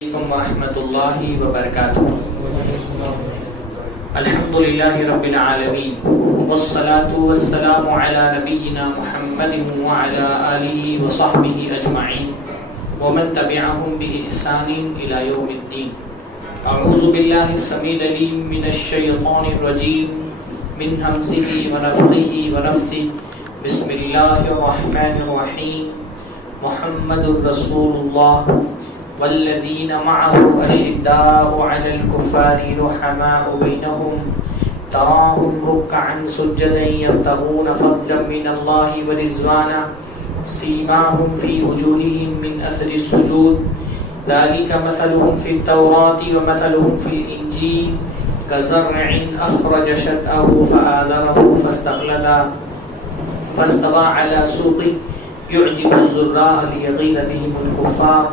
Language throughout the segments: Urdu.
علیکم ورحمۃ اللہ وبرکاتہ۔ الحمد للہ رب العالمین والصلاة والسلام علی نبینا محمد وعلی آلہ وصحبہ اجمعین ومن تبعہم بإحسان الی یوم الدین۔ اعوذ باللہ السمیع العلیم من الشیطان الرجیم من ہمزہ ونفخہ ونفثہ۔ بسم اللہ الرحمن الرحیم۔ محمد رسول اللہ والذین معه اشداء علی الکفار رحماء بینہم تراہم رکعا سجدا یبتغون فضلا من اللہ ورضوانا سیماہم فی وجوہہم من اثر السجود ذلک مثلہم فی التوراۃ ومثلہم فی الانجیل کزرع اخرج شطأہ فآذرہ فاستوى علی سوقہ يعجب الزراء ليغيظ بهم الكفار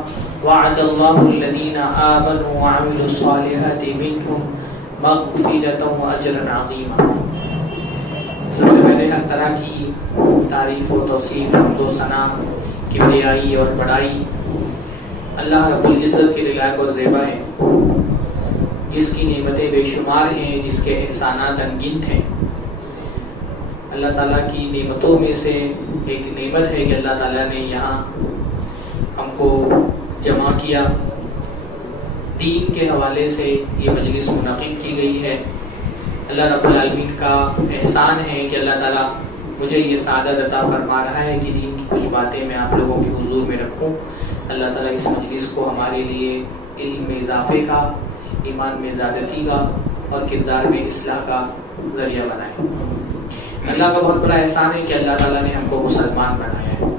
وعد الله الذين آمنوا وعملوا الصالحات منهم مغفرة وأجرا عظيما۔ سب سے پہلے ہر طرح کی تعریف و توصیف حمد و ثنا کبریائی اور بڑائی اللہ رب العزت کے لائق اور زیبا ہے، جس کی نعمتیں بے شمار ہیں، جس کے احسانات انگنت ہیں۔ اللہ تعالیٰ کی نعمتوں میں سے ایک نعمت ہے کہ اللہ تعالیٰ نے یہاں ہم کو جمع کیا، دین کے حوالے سے یہ مجلس منعقد کی گئی ہے۔ اللہ رب العالمین کا احسان ہے کہ اللہ تعالیٰ مجھے یہ سعادت عطا فرما رہا ہے کہ دین کی کچھ باتیں میں آپ لوگوں کے حضور میں رکھوں۔ اللہ تعالیٰ اس مجلس کو ہمارے لیے علم میں اضافے کا، ایمان میں زیادتی کا اور کردار میں اصلاح کا ذریعہ بنائے۔ اللہ کا بہت بڑا احسان ہے کہ اللہ تعالیٰ نے ہم کو مسلمان بنایا ہے،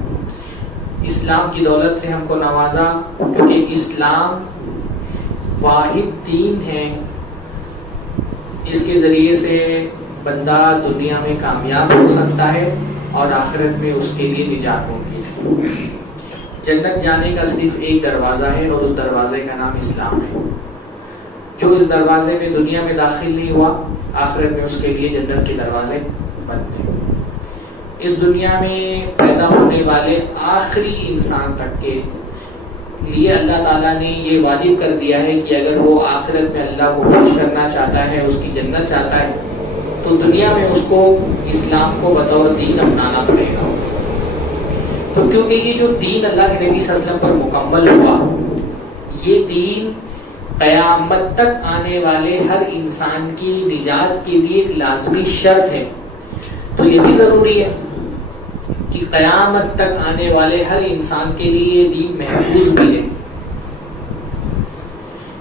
اسلام کی دولت سے ہم کو نوازا، کیونکہ اسلام واحد دین ہے جس کے ذریعے سے بندہ دنیا میں کامیاب ہو سکتا ہے اور آخرت میں اس کے لیے نجات ہوگی۔ جنت جانے کا صرف ایک دروازہ ہے اور اس دروازے کا نام اسلام ہے۔ جو اس دروازے میں دنیا میں داخل نہیں ہوا، آخرت میں اس کے لیے جنت کے دروازے بند ہیں۔ اس دنیا میں پیدا ہونے والے آخری انسان تک کے لیے اللہ تعالیٰ نے یہ واجب کر دیا ہے کہ اگر وہ آخرت میں اللہ کو خوش کرنا چاہتا ہے، اس کی جنت چاہتا ہے، تو دنیا میں اس کو اسلام کو بطور دین اپنانا پڑے گا۔ تو کیونکہ یہ جو دین اللہ کے نبی صلی اللہ علیہ وسلم پر مکمل ہوا، یہ دین قیامت تک آنے والے ہر انسان کی نجات کے لیے ایک لازمی شرط ہے۔ تو یہ بھی ضروری ہے کہ قیامت تک آنے والے ہر انسان کے لیے یہ دین محفوظ بھی ہے،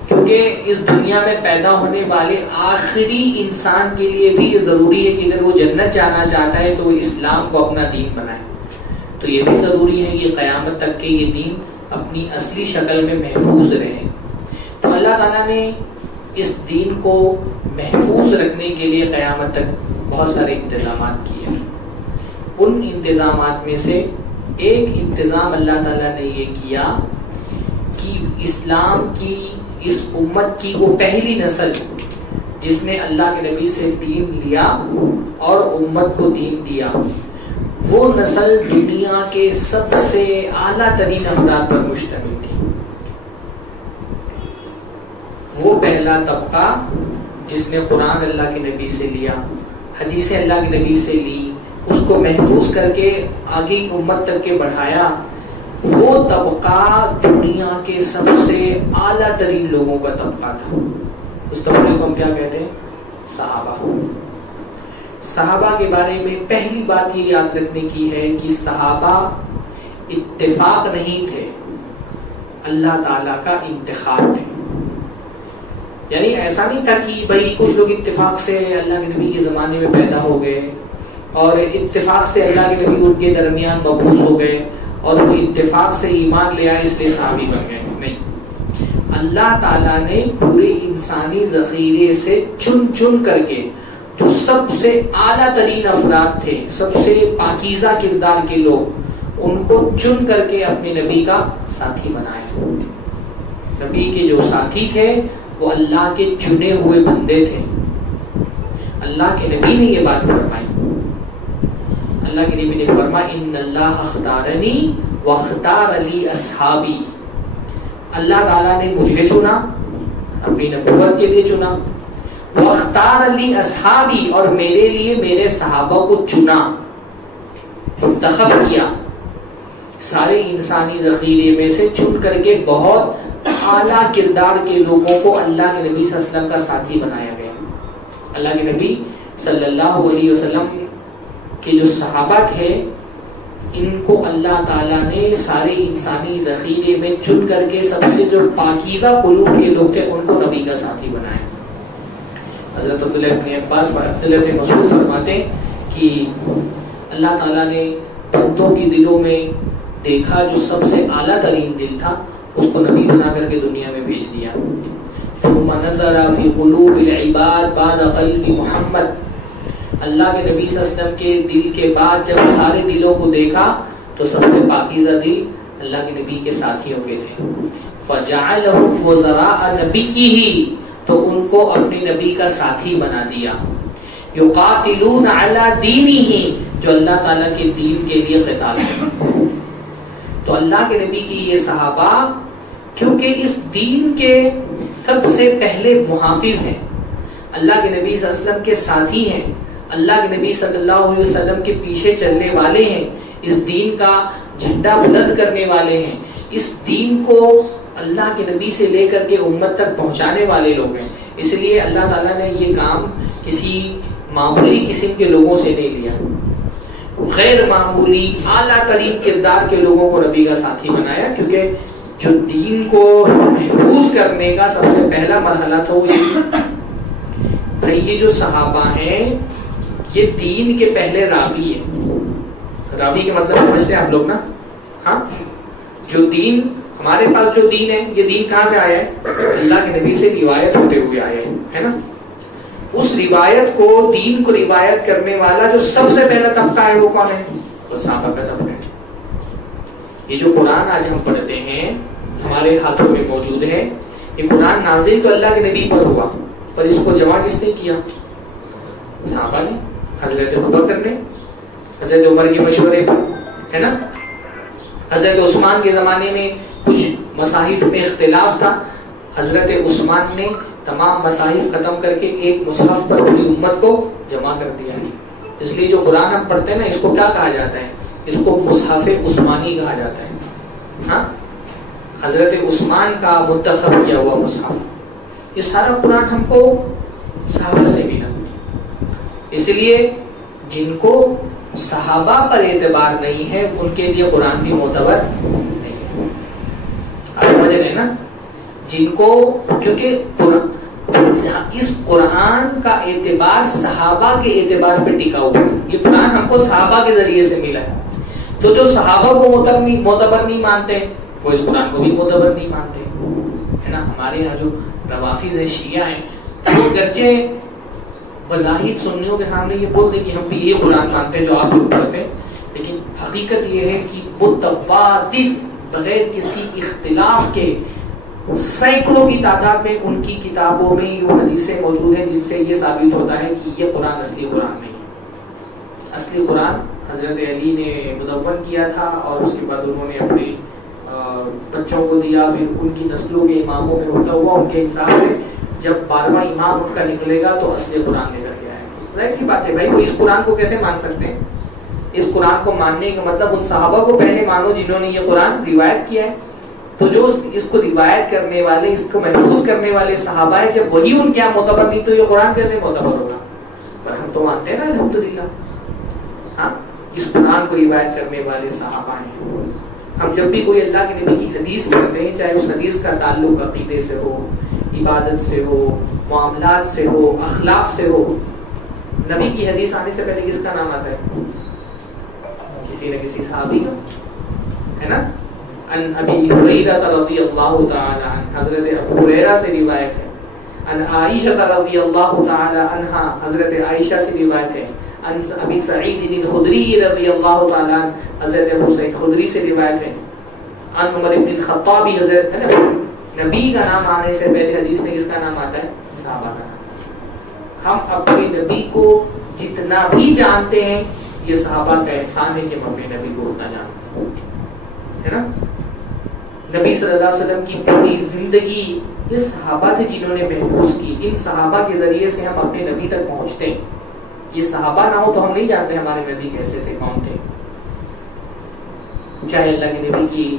کیونکہ اس دنیا میں پیدا ہونے والے آخری انسان کے لیے بھی یہ ضروری ہے کہ اگر وہ جنت جانا چاہتا ہے تو وہ اسلام کو اپنا دین بنائے۔ تو یہ بھی ضروری ہے کہ قیامت تک کے یہ دین اپنی اصلی شکل میں محفوظ رہے۔ تو اللہ تعالیٰ نے اس دین کو محفوظ رکھنے کے لیے قیامت تک بہت سارے انتظامات کیے۔ ان انتظامات میں سے ایک انتظام اللہ تعالیٰ نے یہ کیا کہ اسلام کی اس امت کی وہ پہلی نسل جس نے اللہ کے نبی سے دین لیا اور امت کو دین دیا، وہ نسل دنیا کے سب سے اعلیٰ ترین افراد پر مشتمل تھی۔ وہ پہلا طبقہ جس نے قرآن اللہ کے نبی سے لیا، حدیث اللہ کے نبی سے لی، اس کو محفوظ کر کے آگے امت تک کے بڑھایا، وہ طبقہ دنیا کے سب سے اعلیٰ ترین لوگوں کا طبقہ تھا۔ اس طبقے کو ہم کیا کہتے ہیں؟ صحابہ۔ صحابہ کے بارے میں پہلی بات یہ یاد رکھنے کی ہے کہ صحابہ اتفاق نہیں تھے، اللہ تعالیٰ کا انتخاب تھے۔ یعنی ایسا نہیں تھا کہ بھئی کچھ لوگ اتفاق سے اللہ کے نبی کے زمانے میں پیدا ہو گئے اور اتفاق سے اللہ کے نبی ان کے درمیان مبعوث ہو گئے اور وہ اتفاق سے ایمان لے آئے اس لیے صحابی بن گئے۔ نہیں، اللہ تعالیٰ نے پورے انسانی ذخیرے سے چن چن کر کے جو سب سے اعلیٰ ترین افراد تھے، سب سے پاکیزہ کردار کے لوگ، ان کو چن کر کے اپنے نبی کا ساتھی بنائے۔ نبی کے جو ساتھی تھے وہ اللہ کے چنے ہوئے بندے تھے۔ اللہ کے نبی نے یہ بات فرمائی، اللہ کے نبی نے فرمایا ان اللہ اختارنی واختار لی اصحابی، اللہ تعالیٰ نے مجھے چنا، اپنی نبوت کے لیے چنا، واختار لی اصحابی، اور میرے لیے میرے صحابہ کو چنا، منتخب کیا، سارے انسانی ذخیرے میں سے چن کر کے بہت اعلیٰ کردار کے لوگوں کو اللہ کے نبی صلی اللہ علیہ وسلم کا ساتھی بنایا گیا۔ اللہ کے نبی صلی اللہ علیہ وسلم کے جو صحابہ تھے ان کو اللہ تعالیٰ نے سارے انسانی ذخیرے میں چن کر کے سب سے جو پاکیزہ قلوب کے لوگ تھے ان کو نبی کا ساتھی بنایا۔ حضرت عبداللہ ابن عباس اور عبداللہ ابن مسعود فرماتے ہیں کہ اللہ تعالیٰ نے بندوں کے دلوں میں دیکھا جو سب سے اعلیٰ ترین دل تھا، اس کو نبی بنا کر کے دنیا میں بھیج دیا۔ ثم نظر فی قلوب العباد بعد قلب محمد، اللہ کے نبی صلی اللہ علیہ وسلم کے دل کے بعد جب سارے دلوں کو دیکھا تو سب سے پاکیزہ دل اللہ کے نبی کے ساتھیوں کے تھے۔ فجعلهم وزراء نبیہ، تو ان کو اپنے نبی کا ساتھی بنا دیا۔ یقاتلون علی دینہ، جو اللہ تعالیٰ کے دین کے لیے قتال ہے۔ تو اللہ کے نبی کی یہ صحابہ کیونکہ اس دین کے سب سے پہلے محافظ ہیں، اللہ کے نبی صلی اللہ علیہ وسلم کے ساتھی ہیں، اللہ کے نبی صلی اللہ علیہ وسلم کے پیچھے چلنے والے ہیں، اس دین کا جھنڈا بلند کرنے والے ہیں، اس دین کو اللہ کے نبی سے لے کر کے امت تک پہنچانے والے لوگ ہیں۔ اس لیے اللہ تعالیٰ نے یہ کام کسی معمولی قسم کے لوگوں سے نہیں لیا، غیر معمولی اعلیٰ ترین کردار کے لوگوں کو نبی کا ساتھی بنایا، کیونکہ جو دین کو محفوظ کرنے کا سب سے پہلا مرحلہ تھا وہ بھائی یہ جو صحابہ ہیں یہ دین کے پہلے راوی ہیں۔ راوی کے مطلب سمجھتے ہیں آپ لوگ نا؟ ہاں، جو دین ہمارے پاس جو دین ہے یہ دین کہاں سے آیا ہے؟ اللہ کے نبی سے روایت ہوتے ہوئے آیا ہے نا؟ اس روایت کو، دین کو روایت کرنے والا جو سب سے پہلا طبقہ ہے وہ کون ہے؟ وہ صحابہ کا طبقہ ہے۔ یہ جو قرآن آج ہم پڑھتے ہیں ہمارے ہاتھوں میں موجود ہے، یہ قرآن نازل تو اللہ کے نبی پر ہوا، پر اس کو جمع کس نے کیا؟ صحابہ نے، حضرت ابوبکر نے، حضرت عمر کے مشورے پر، ہے نا؟ حضرت عثمان کے زمانے میں کچھ مصاحف میں اختلاف تھا، حضرت عثمان نے تمام مصاحف ختم کر کے ایک مصحف پر پوری امت کو جمع کر دیا۔ اس لیے جو قرآن ہم پڑھتے ہیں نا اس کو کیا کہا جاتا ہے؟ اس کو مصحف عثمانی کہا جاتا ہے۔ ہاں، حضرت عثمان کا منتخب کیا ہوا مصحف۔ یہ سارا قرآن ہم کو صحابہ سے ملا، اس لیے جن کو صحابہ پر اعتبار نہیں ہے ان کے لیے قرآن بھی معتبر نہیں ہے۔ آپ سمجھ رہے ہیں نا؟ جن کو، کیونکہ اس قرآن کا اعتبار صحابہ کے اعتبار پہ ٹکا ہوا ہے، یہ قرآن ہم کو صحابہ کے ذریعے سے ملا ہے، تو جو صحابہ کو معتبر نہیں مانتے وہ اس قرآن کو بھی معتبر نہیں مانتے، ہے نا؟ ہمارے یہاں جو روافض ہیں، شیعہ ہیں، وہ گرچہ بظاہر سنیوں کے سامنے یہ بول دیں کہ ہم بھی یہ قرآن مانتے ہیں جو آپ لوگ پڑھتے ہیں، لیکن حقیقت یہ ہے کہ متواتر بغیر کسی اختلاف کے سینکڑوں کی تعداد میں ان کی کتابوں میں وہ حدیثیں موجود ہیں جس سے یہ ثابت ہوتا ہے کہ یہ قرآن اصلی قرآن نہیں ہے۔ اصلی قرآن حضرت علی نے مدون کیا تھا اور اس کے بعد انہوں نے اپنے بچوں کو دیا، پھر ان کی نسلوں کے اماموں میں ہوتا ہوا ان کے حساب سے جب 12واں امام ان کا نکلے گا تو اصلی قرآن لے کر کے آئے گا۔ ظاہر سی بات ہے بھائی، وہ اس قرآن کو کیسے مان سکتے ہیں؟ اس قرآن کو ماننے کا مطلب ان صحابہ کو پہلے مانو جنہوں نے یہ قرآن روایت کیا ہے، تو جو اس کو روایت کرنے والے، اس کو محفوظ کرنے والے صحابہ ہیں، جب وہی ان کے یہاں معتبر نہیں تو یہ قرآن کیسے معتبر ہوگا؟ پر ہم تو مانتے ہیں نا الحمدللہ، ہاں، اس قرآن کو روایت کرنے والے صحابہ ہیں۔ ہم جب بھی کوئی اللہ کے نبی کی حدیث پڑھتے ہیں، چاہے اس حدیث کا تعلق عقیدے سے ہو، عبادت سے ہو، معاملات سے ہو، اخلاق سے ہو، نبی کی حدیث آنے سے پہلے کس کا نام آتا ہے؟ کسی نہ کسی صحابی کا، ہے نا؟ ان ابی ہریرہ رضی اللہ تعالی عنہ، حضرت ابو ہریرہ سے روایت ہے۔ ان عائشہ رضی اللہ تعالی عنہا، حضرت عائشہ سے روایت ہے۔ ان ابی سعید الخدری رضی اللہ تعالی عنہ، حضرت ابو سعید خدری سے روایت ہے۔ ان عمر بن الخطاب، حضرت ہے نا، نبی کا نام آنے سے پہلے حدیث میں کس کا نام آتا ہے؟ صحابہ کا نام۔ ہم اپنے نبی کو جتنا بھی جانتے ہیں یہ صحابہ کا احسان ہے کہ ہم اپنے نبی کو اتنا جانتے ہیں، ہے نا؟ نبی صلی اللہ علیہ وسلم کی پوری زندگی یہ صحابہ تھے جنہوں نے محفوظ کی. ان صحابہ کے ذریعے سے ہم اپنے نبی تک پہنچتے ہیں. یہ صحابہ نہ ہو تو ہم نہیں جانتے ہمارے نبی کیسے تھے, کون تھے. چاہے اللہ کے نبی کی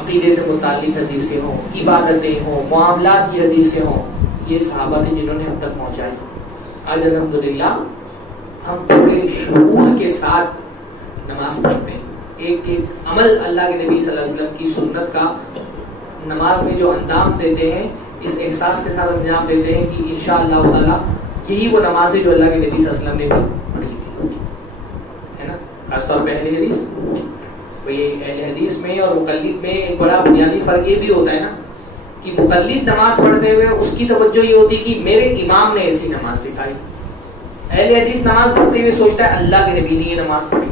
عقیدے سے متعلق حدیثیں ہوں, عبادتیں ہوں, معاملات کی حدیثیں ہوں, یہ صحابہ تھے جنہوں نے ہم تک پہنچائی. آج الحمدللہ ہم پورے شعور کے ساتھ نماز پڑھتے ہیں. ایک ایک عمل اللہ کے نبی صلی اللہ علیہ وسلم کی سنت کا نماز میں جو انجام دیتے ہیں, اس احساس کے ساتھ انجام دیتے ہیں کہ انشاءاللہ تعالی یہی وہ نماز ہے جو اللہ کے نبی صلی اللہ علیہ وسلم نے بھی پڑھی تھی, ہے نا. خاص طور پہ اہل حدیث, اہل حدیث میں اور مقلد میں ایک بڑا بنیادی فرق یہ بھی ہوتا ہے نا کہ مقلد نماز پڑھتے ہوئے اس کی توجہ یہ ہوتی ہے کہ میرے امام نے ایسی نماز سکھائی. اہل حدیث نماز پڑھتے ہوئے سوچتا ہے اللہ کے نبی نے یہ نماز پڑھی.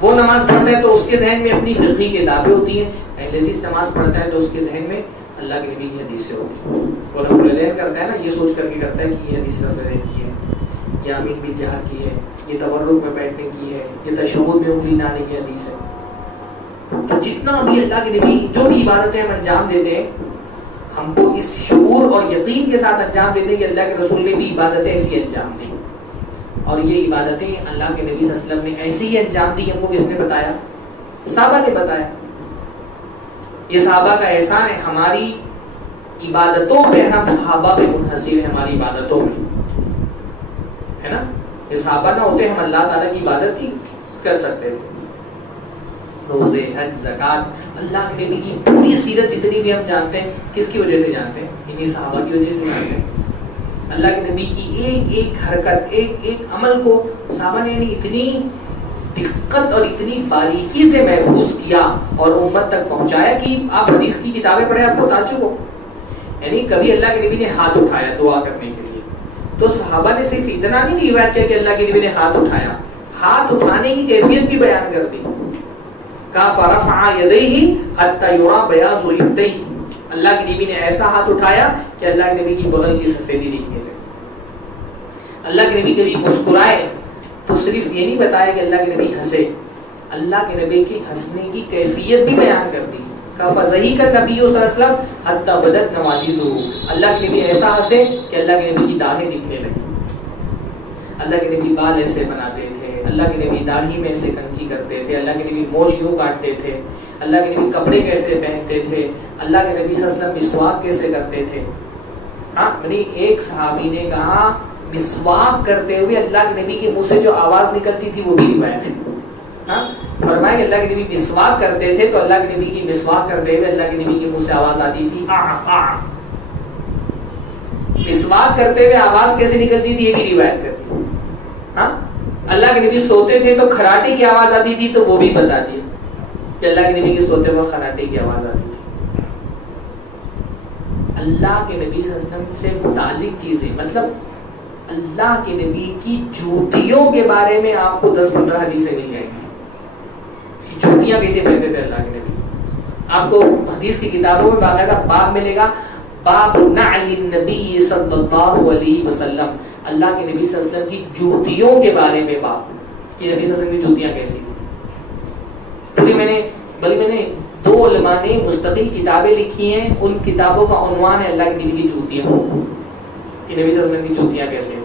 وہ نماز پڑھتا ہے تو اس کے ذہن میں اپنی فقہی کتابیں ہوتی ہیں. اہل حدیث نماز پڑھتا ہے تو اس کے ذہن میں اللہ کے نبی کی حدیثیں ہوتی ہیں. وہ رفع الیدین کرتا ہے نا, یہ سوچ کر کے کرتا ہے کہ یہ حدیث رفع الیدین کی ہے, یہ آمین بالجہر کی ہے, یہ تورک میں بیٹھنے کی ہے, یہ تشہد میں انگلی ڈالنے کی حدیث ہے. تو جتنا بھی اللہ کے نبی جو بھی عبادتیں ہم انجام دیتے ہیں, ہم کو اس شعور اور یقین کے ساتھ انجام دیتے ہیں کہ اللہ کے رسول نے بھی عبادتیں ایسی انجام دی, اور یہ عبادتیں اللہ کے نبی صلی اللہ علیہ وسلم نے ایسے ہی انجام دی. ہم کو کس نے بتایا؟ صحابہ نے بتایا. یہ صحابہ کا احسان ہے. ہماری عبادتوں پہ ہم صحابہ پہ منحصر ہیں, ہماری عبادتوں میں, ہے نا. یہ صحابہ نہ ہوتے ہم اللہ تعالیٰ کی عبادت ہی کر سکتے تھے. روزے, حج, زکات, اللہ کے نبی کی پوری سیرت جتنی بھی ہم جانتے ہیں کس کی وجہ سے جانتے ہیں؟ انہی صحابہ کی وجہ سے جانتے ہیں. اللہ کے نبی کی ایک ایک حرکت, ایک ایک عمل کو صحابہ نے اتنی دقت اور اتنی باریکی سے محفوظ کیا اور امت تک پہنچایا کہ آپ حدیث کی کتابیں پڑھیں آپ بتا چکو. یعنی کبھی اللہ کے نبی نے ہاتھ اٹھایا دعا کرنے کے لیے تو صحابہ نے صرف اتنا نہیں روایت کیا کہ اللہ کے نبی نے ہاتھ اٹھایا, ہاتھ اٹھانے کی کیفیت بھی بیان کر دی. فرفع یدیہ حتی یری بیاض ابطیہ, اللہ کے نبی نے ایسا ہاتھ اٹھایا کہ اللہ کے نبی کی بغل کی سفیدی دکھنے لگی. اللہ کے نبی کبھی مسکرائے تو صرف یہ نہیں بتایا کہ اللہ کے نبی ہنسے, اللہ کے نبی کی ہنسنے کی کیفیت بھی بیان کر دی. فضحک النبی صلی اللہ علیہ وسلم حتی بدت نواجذہ, اللہ کے نبی ایسا ہنسے کہ اللہ کے نبی کی داڑھیں دکھنے لگی. اللہ کے نبی بال ایسے بناتے تھے, اللہ کے نبی داڑھی میں ایسے کنگھی کرتے تھے, اللہ کے نبی موچھ یوں کاٹتے تھے, اللہ کے نبی کپڑے کیسے پہنتے تھے, اللہ کے نبی صلی اللہ علیہ وسلم مسواک کیسے کرتے تھے. ہاں, یعنی ایک صحابی نے کہا مسواک کرتے ہوئے اللہ کے نبی کے منہ سے جو آواز نکلتی تھی وہ بھی روایت ہے. ہاں, فرمایا کہ اللہ کے نبی مسواک کرتے تھے تو اللہ کے نبی کی مسواک کرتے ہوئے اللہ کے نبی کے منہ سے آواز آتی تھی آ آ. مسواک کرتے ہوئے آواز کیسے نکلتی تھی یہ بھی روایت کرتی. ہاں, اللہ کے نبی سوتے تھے تو خراٹے کی آواز آتی تھی تو وہ بھی بتا دیا کہ اللہ کے نبی کے سوتے وقت خراٹے کی آواز آتی تھی. اللہ کے نبی صلی اللہ علیہ وسلم سے متعلق چیزیں, مطلب اللہ کے نبی کی جوتیوں کے بارے میں آپ کو 10-15 حدیثیں مل جائیں گی. جوتیاں کیسے پہنتے تھے اللہ کے نبی, آپ کو حدیث کی کتابوں میں باقاعدہ باب ملے گا, باب نعل النبی صلی اللہ علیہ وسلم, اللہ کے نبی صلی اللہ علیہ وسلم کی جوتیوں کے بارے میں باب کہ نبی صلی اللہ علیہ وسلم کی جوتیاں کیسی تھیں. پوری میں نے 2 علماء نے مستقل کتابیں لکھی ہیں, ان کتابوں کا عنوان ہے اللہ کے نبی کی جوتیاں, کہ نبی صلی اللہ علیہ وسلم کی جوتیاں کیسے ہیں.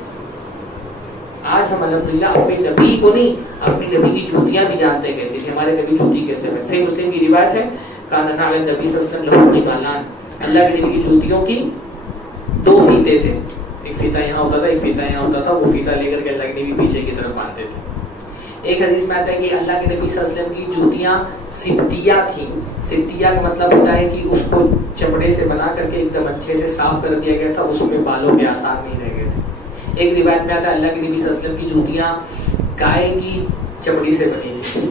آج ہم الحمدللہ اپنے نبی کو نہیں, اپنی نبی کی جوتیاں بھی جانتے ہیں کیسے تھی, ہمارے نبی جوتی کیسے ہیں. صحیح مسلم کی روایت ہے کان نعل النبی صلی اللہ علیہ وسلم لہو قبالان, اللہ کے نبی کی جوتیوں کی 2 فیتے تھے, ایک فیتا یہاں ہوتا تھا, ایک فیتا یہاں ہوتا تھا, وہ فیتا لے کر کے اللہ کے نبی پیچھے کی طرف باندھتے تھے. ایک حدیث میں آتا ہے کہ اللہ کے نبی صلی اللہ علیہ وسلم کی جوتیاں سبتیہ تھیں. سبتیہ کا مطلب ہوتا ہے کہ اس کو چمڑے سے بنا کر کے ایک دم اچھے سے صاف کر دیا گیا تھا, اس میں بالوں کے آثار نہیں رہ گئے تھے. ایک روایت میں آتا ہے اللہ کے نبی صلی اللہ علیہ وسلم کی جوتیاں گائے کی چمڑی سے بنی تھی.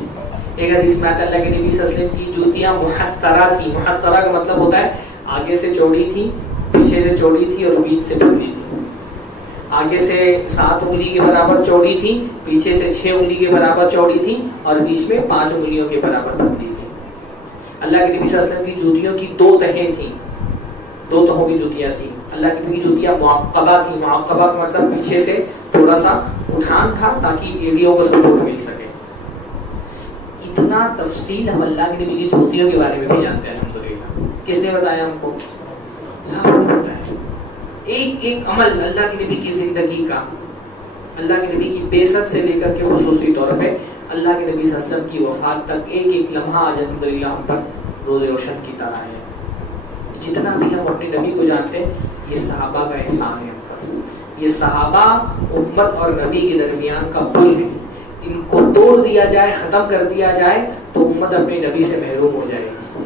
ایک حدیث میں آتا ہے اللہ کے نبی صلی اللہ علیہ وسلم کی جوتیاں محترہ تھیں. محترہ کا مطلب ہوتا ہے آگے سے چوڑی تھی, پیچھے سے چوڑی تھی اور بیچ سے پتلی تھی. آگے سے 7 انگلی کے برابر چوڑی تھی, پیچھے سے 6 انگلی کے برابر چوڑی تھی اور بیچ میں 5 انگلیوں کے برابر پتلی تھی. اللہ کے نبی صلی اللہ علیہ وسلم کی جوتیوں کی 2 تہیں تھیں, 2 تہوں کی جوتیاں تھیں. اللہ کے نبی کی جوتیاں معقبہ تھیں. معقبہ کا مطلب پیچھے سے تھوڑا سا اٹھان تھا تاکہ ایڑیوں کو سپورٹ مل سکے. اتنا تفصیل ہم اللہ کے نبی کی جوتیوں کے بارے میں بھی جانتے ہیں الحمدللہ. کس نے بتایا ہم کو؟ صحابہ نے بتایا. ایک ایک عمل اللہ کے نبی کی زندگی کا، اللہ کے نبی کی بعثت سے لے کر کے خصوصی طور پہ اللہ کے نبی صلی اللہ علیہ وسلم کی وفات تک ایک ایک لمحہ آج الحمدللہ ہم پر روز روشن کی طرح ہے. جتنا بھی ہم اپنے نبی کو جانتے ہیں یہ صحابہ کا احسان ہے ہم پر. یہ صحابہ امت اور نبی کے درمیان کا پل ہے. ان کو توڑ دیا جائے، ختم کر دیا جائے تو امت اپنے نبی سے محروم ہو جائے گی.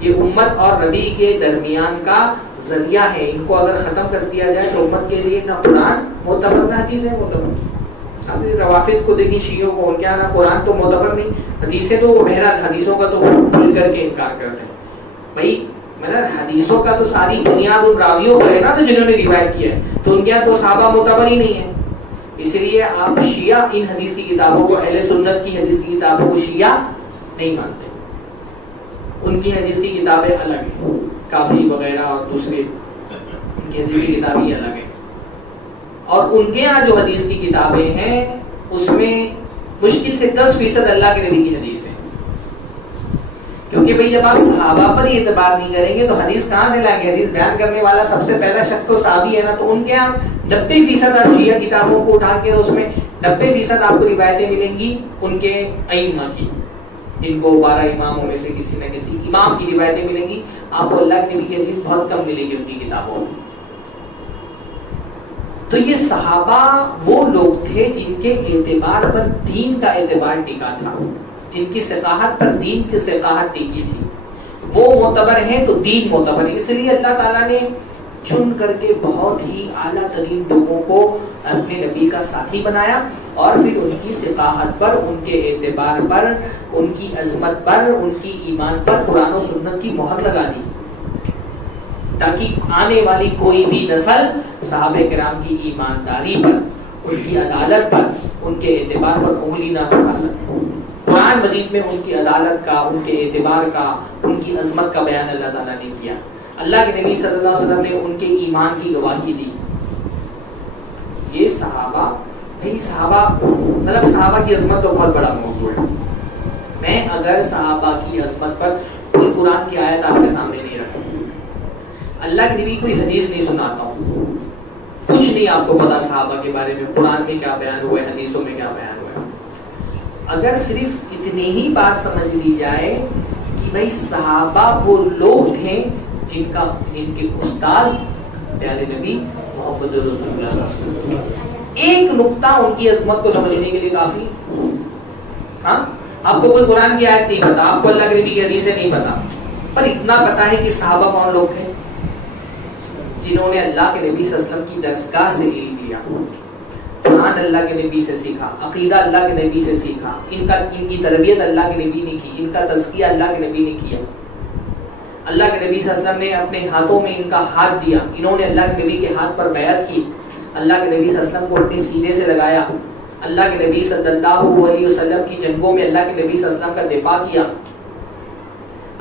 یہ امت اور نبی کے درمیان کا ذریعہ ہے. ان کو اگر ختم کر دیا جائے تو امت کے لیے نہ قرآن معتبر نہ حدیث ہے معتبر. اب روافظ کو دیکھیں، شیعوں کو، ان کیا نہ قرآن تو معتبر نہیں، حدیثیں تو بہرحال حدیثوں کا تو کھل کر کے انکار کرتے ہیں. بھائی حدیثوں کا تو ساری بنیاد ان راویوں پر ہے نا، تو جنہوں نے روایت کیا ہے، تو ان کے یہاں تو صحابہ معتبر ہی نہیں ہے. اس لیے آپ شیعہ ان حدیث کی کتابوں کو، اہل سنت کی حدیث کی کتابوں کو شیعہ نہیں مانتے. ان کی حدیث کی کتابیں الگ ہیں، کافی وغیرہ اور دوسرے ان کی حدیث کی کتابیں الگ ہیں. اور ان کے یہاں جو حدیث کی کتابیں ہیں اس میں مشکل سے 10% اللہ کے نبی کی حدیث ہے. کیونکہ بھئی جب آپ صحابہ پر ہی اعتبار نہیں کریں گے تو حدیث کہاں سے لائیں گے؟ حدیث بیان کرنے والا سب سے پہلا شخص تو صحابی ہے نا. تو ان کے یہاں 90% آپ شیعہ کتابوں کو اٹھا کے اس میں 90% آپ کو روایتیں ملیں گی ان کے ائمہ کی. ان کو 12 اماموں میں سے کسی نہ کسی امام کی روایتیں ملیں گی. آپ کو اللہ کے نبی کی حدیث بہت کم ملے گی ان کی کتابوں میں. تو یہ صحابہ وہ لوگ تھے جن کے اعتبار پر دین کا اعتبار ٹکا تھا، جن کی ثقافت پر دین کی ثقافت ٹکی تھی. وہ معتبر ہیں تو دین معتبر ہے. اس لیے اللہ تعالیٰ نے چن کر کے بہت ہی اعلیٰ ترین لوگوں کو اپنے نبی کا ساتھی بنایا اور پھر ان کی ثقافت پر، ان کے اعتبار پر، ان کی عظمت پر، ان کی ایمان پر قرآن و سنت کی مہر لگا دی، تاکہ آنے والی کوئی بھی نسل صحابہ کرام کی ایمانداری پر، ان کی عدالت پر، ان کے اعتبار پر انگلی نہ اٹھا سکے. قرآن مجید میں ان کی عدالت کا، ان کے اعتبار کا، ان کی عظمت کا بیان اللہ تعالیٰ نے کیا. اللہ کے نبی صلی اللہ علیہ وسلم نے ان کے ایمان کی گواہی دی. یہ صحابہ، نہیں صحابہ مطلب صحابہ کی عظمت تو بہت بڑا موضوع ہے. میں اگر صحابہ کی عظمت پر کوئی قرآن کی آیت آپ کے سامنے نہیں رکھتا، اللہ کے نبی کوئی حدیث نہیں سناتا ہوں، کچھ نہیں آپ کو پتا صحابہ کے بارے میں، قرآن میں کیا بیان ہوا ہے، حدیثوں میں کیا بیان ہوا ہے. اگر صرف اتنی ہی بات سمجھ لی جائے کہ بھائی صحابہ وہ لوگ تھے جن کے استاذ پیارے نبی محمد رسول اللہ صلی اللہ علیہ وسلم. ایک نقطہ ان کی عظمت کو سمجھنے کے لیے کافی. ہاں آپ کو کوئی قرآن کی آیت نہیں پتا، آپ کو اللہ کے نبی کی حدیثیں نہیں پتا، پر اتنا پتا ہے کہ صحابہ کون لوگ تھے؟ جنہوں نے اللہ کے نبی صلی اللہ علیہ وسلم کی درسگاہ سے علم لیا، قرآن اللہ کے نبی سے سیکھا، عقیدہ اللہ کے نبی سے سیکھا، ان کی تربیت اللہ کے نبی نے کی، ان کا تزکیہ اللہ کے نبی نے کیا. اللہ کے نبی صلی اللہ علیہ وسلم نے اپنے ہاتھوں میں ان کا ہاتھ دیا، انہوں نے اللہ کے نبی کے ہاتھ پر بیعت کی، اللہ کے نبی صلی اللہ علیہ وسلم کو اپنے سینے سے لگایا، اللہ کے نبی صلی اللہ علیہ وسلم کی جنگوں میں اللہ کے نبی صلی اللہ علیہ وسلم کا دفاع کیا.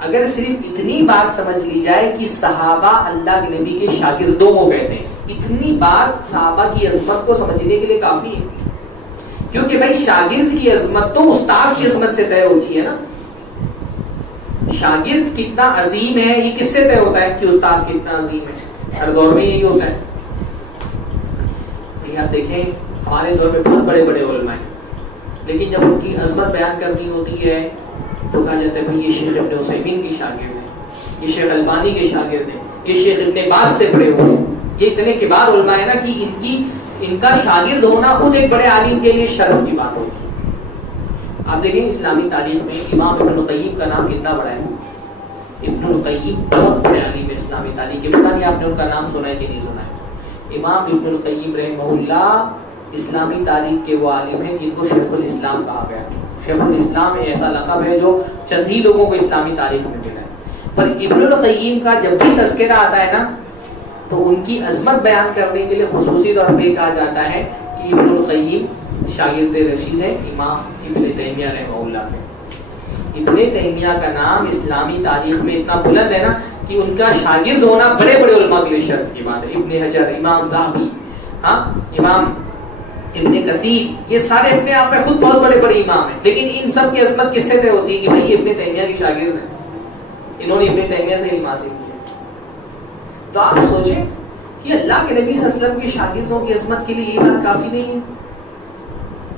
اگر صرف اتنی بات سمجھ لی جائے کہ صحابہ اللہ کے نبی کے شاگردوں کو کہتے ہیں، اتنی بات صحابہ کی عظمت کو سمجھنے کے لیے کافی ہے. کیونکہ بھائی شاگرد کی عظمت تو استاد کی عظمت سے طے ہوتی ہے نا. شاگرد کتنا عظیم ہے یہ کس سے طے ہوتا ہے کہ استاد کتنا عظیم ہے؟ ہر دور میں یہی ہوتا ہے. آپ دیکھیں ہمارے دور میں بہت بڑے بڑے علماء ہیں، لیکن جب ان کی عظمت بیان کرنی ہوتی ہے تو کہا جاتا ہے بھائی یہ شیخ ابن عثیمین کے شاگرد ہیں، یہ شیخ البانی کے شاگرد ہیں، یہ شیخ ابن باز سے پڑے ہوئے ہیں. یہ اتنے کبار علماء ہیں نا کہ ان کا شاگرد ہونا خود ایک بڑے عالم کے لیے شرف کی بات ہوتی ہے. آپ دیکھیں اسلامی تاریخ میں امام ابن القیم کا نام کتنا بڑا ہے. ابن القیم بہت بڑے عالم ہے اسلامی تاریخ کے. پتہ نہیں آپ نے ان کا نام سنا ہے کہ نہیں سنا ہے. امام ابن القیم رحمہ اللہ اسلامی تاریخ کے وہ عالم ہیں جن کو شیخ الاسلام کہا گیا. شیخ الاسلام ایسا لقب ہے جو چند ہی لوگوں کو اسلامی تاریخ میں ملا ہے. پر ابن القیم کا جب بھی تذکرہ آتا ہے نا تو ان کی عظمت بیان کرنے کے لیے خصوصی طور پہ کہا جاتا ہے کہ ابن القیم شاگرد رشید ہے امام ابن تیمیہ رحمہ اللہ کے. ابن تیمیہ کا نام اسلامی تاریخ میں اتنا بلند ہے نا کہ ان کا شاگرد ہونا بڑے بڑے علماء کے لیے شرف کی بات ہے. ابن حجر، امام ذہبی، ہاں امام ابن کثیر، یہ سارے اپنے آپ میں خود بہت بڑے بڑے امام ہیں، لیکن ان سب کی عظمت کس سے طے ہوتی ہے کہ بھائی یہ ابن تیمیہ کی شاگرد ہیں، انہوں نے ابن تیمیہ سے علم حاصل کیا۔ تو آپ سوچیں کہ اللہ کے نبی صلی اللہ علیہ وسلم کی شاگردوں کی عظمت کے لیے یہ بات کافی نہیں ہے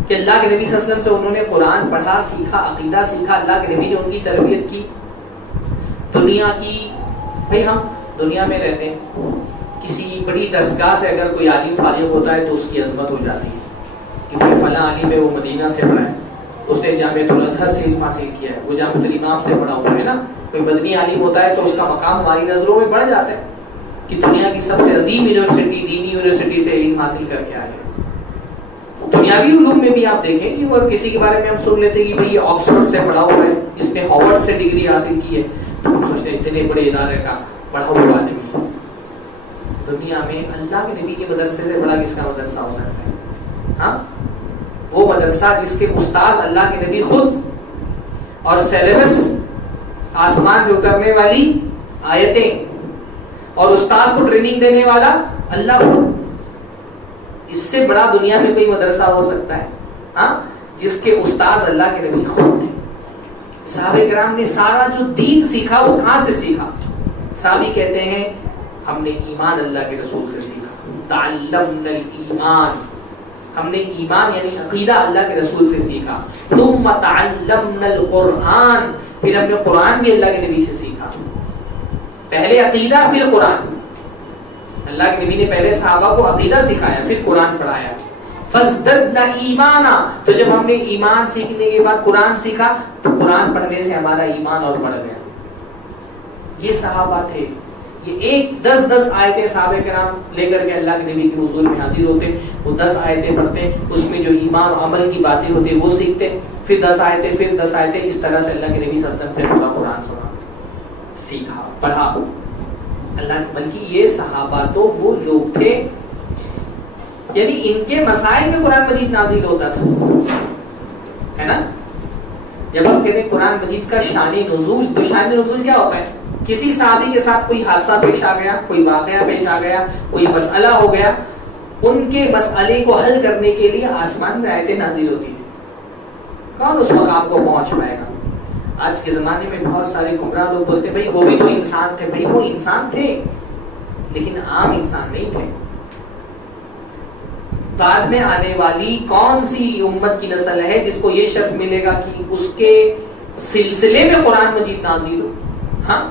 کہ اللہ کے نبی صلی اللہ علیہ وسلم سے انہوں نے قرآن پڑھا، سیکھا، عقیدہ سیکھا، اللہ کے نبی نے ان کی تربیت کی۔ دنیا کی، بھائی ہم دنیا میں رہتے ہیں، کسی بڑی درسگاہ سے اگر کوئی عالم فارغ ہوتا ہے تو اس کی عظمت ہو جاتی ہے کہ بھائی فلاں عالم ہے، وہ مدینہ سے پڑھا ہے، اس نے جامعۃ الازہر سے علم حاصل کیا ہے، وہ جامعۃ الامام سے پڑھا ہوا ہے نا۔ کوئی مدنی عالم ہوتا ہے تو اس کا مقام ہماری نظروں میں بڑھ جاتا ہے کہ دنیا کی سب سے عظیم یونیورسٹی، دینی یونیورسٹی سے علم حاصل کر کے آئے۔ دنیاوی علوم میں بھی آپ دیکھیں کہ وہ کسی کے بارے میں ہم سن لیتے ہیں کہ بھئی یہ آکسفورڈ سے پڑھا ہوا ہے، اس نے ہارورڈ سے ڈگری حاصل کی ہے، ہم سوچتے ہیں اتنے بڑے ادارے کا پڑھا ہوا آدمی۔ دنیا میں اللہ کے نبی کے مدرسے سے بڑا کس کا مدرسہ ہو سکتا ہے؟ ہاں، وہ مدرسہ جس کے استاذ اللہ کے نبی خود، اور سیلیبس آسمان سے اترنے والی آیتیں، اور استاذ کو ٹریننگ دینے والا اللہ خود۔ اس سے بڑا دنیا میں کوئی مدرسہ ہو سکتا ہے؟ ہاں، جس کے استاذ اللہ کے نبی خود تھے۔ صحابہ کرام نے سارا جو دین سیکھا وہ کہاں سے سیکھا؟ صحابی کہتے ہیں ہم نے ایمان اللہ کے رسول سے سیکھا، تعلمنا الایمان، ہم نے ایمان یعنی عقیدہ اللہ کے رسول سے سیکھا۔ ثم تعلمنا القرآن، پھر ہم نے قرآن بھی اللہ کے نبی سے سیکھا۔ پہلے عقیدہ پھر قرآن، اللہ کے نبی نے پہلے صحابہ کو عقیدہ سکھایا پھر قرآن پڑھایا۔ فازددنا ایمانا، تو جب ہم نے ایمان سیکھنے کے بعد قرآن سیکھا تو قرآن پڑھنے سے ہمارا ایمان اور بڑھ گیا۔ یہ صحابہ تھے، یہ 10 آیتیں صحابہ کرام لے کر کے اللہ کے نبی کے حضور میں حاضر ہوتے، وہ 10 آیتیں پڑھتے، اس میں جو ایمان و عمل کی باتیں ہوتی وہ سیکھتے، پھر 10 آیتیں، پھر 10 آیتیں، اس طرح سے اللہ کے نبی صلی اللہ علیہ وسلم سے پورا قرآن سنا، سیکھا، پڑھا اللہ۔ بلکہ یہ صحابہ تو وہ لوگ تھے یعنی ان کے مسائل میں قرآن مجید نازل ہوتا تھا، ہے نا۔ جب ہم کہتے ہیں قرآن مجید کا شان نزول، تو شان نزول کیا ہوتا ہے؟ کسی صحابی کے ساتھ کوئی حادثہ پیش آ گیا، کوئی واقعہ پیش آ گیا، کوئی مسئلہ ہو گیا، ان کے مسئلے کو حل کرنے کے لیے آسمان سے آیتیں نازل ہوتی تھی۔ کون اس مقام کو پہنچ پائے گا؟ آج کے زمانے میں بہت سارے گمراہ لوگ بولتے ہیں بھائی وہ بھی تو انسان تھے، بھائی وہ انسان تھے لیکن عام انسان نہیں تھے۔ بعد میں آنے والی کون سی امت کی نسل ہے جس کو یہ شرف ملے گا کہ اس کے سلسلے میں قرآن مجید نازل ہو؟ ہاں،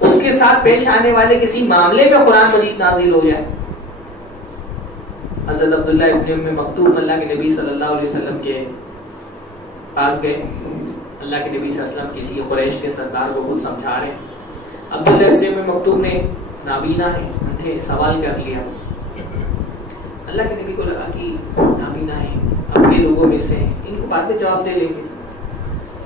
اس کے ساتھ پیش آنے والے کسی معاملے میں قرآن مجید نازل ہو جائے۔ حضرت عبداللہ ابن ام مکتوم اللہ کے نبی صلی اللہ علیہ وسلم کے پاس گئے، اللہ کے نبی صلی اللہ علیہ وسلم کسی قریش کے سردار کو خود سمجھا رہے ہیں۔ عبداللہ ابن ام مکتوم نے نابینا ہے، انہیں سوال کر لیا۔ اللہ کے نبی کو لگا کہ نابینا ہے، اپنے لوگوں میں سے ہیں، ان کو بعد میں جواب دے لیں گے،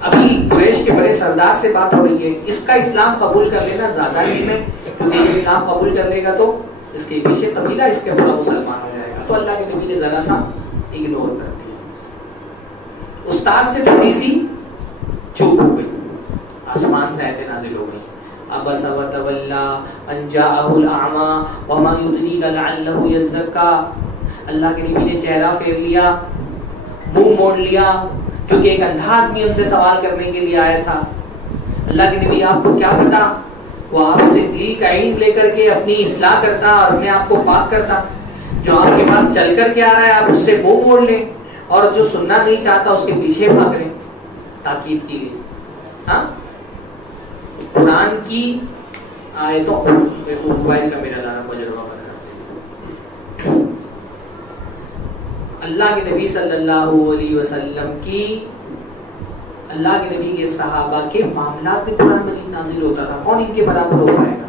ابھی قریش کے بڑے سردار سے بات ہو رہی ہے، اس کا اسلام قبول کر لینا زیادہ ہی ہے، کیونکہ اسلام قبول کر لے گا تو اس کے پیچھے قبیلہ اس کے پورا مسلمان ہو جائے گا۔ تو اللہ کے نبی نے ذرا سا اگنور کر دیا، استاد سے تھوڑی سی چوپ ہو گئی، آسمان سے آیتیں نازل ہو گئی۔ عبس وتولی ان جاءہ الاعمی وما یدریک لعلہ یزکا، اللہ کے نبی نے چہرہ پھیر لیا، منہ موڑ لیا، کیونکہ ایک اندھا آدمی ان سے سوال کرنے کے لیے آیا تھا۔ اللہ کے نبی آپ کو کیا پتا، وہ آپ سے دل کا علم لے کر کے اپنی اصلاح کرتا اور اپنے آپ کو پاک کرتا، جو آپ کے پاس چل کر کے آ رہا ہے آپ اس سے منہ موڑ لیں، اور جو سننا نہیں چاہتا اس کے پیچھے بھاگ لیں۔ تاکید کی گئی۔ ہاں، قرآن کی آیتوں، موبائل کا میرا دارا تجربہ بن رہا، اللہ کے نبی صلی اللہ علیہ وسلم کی، اللہ کے نبی کے صحابہ کے معاملات میں قرآن مجید نازل ہوتا تھا، کون ان کے برابر ہو پائے گا؟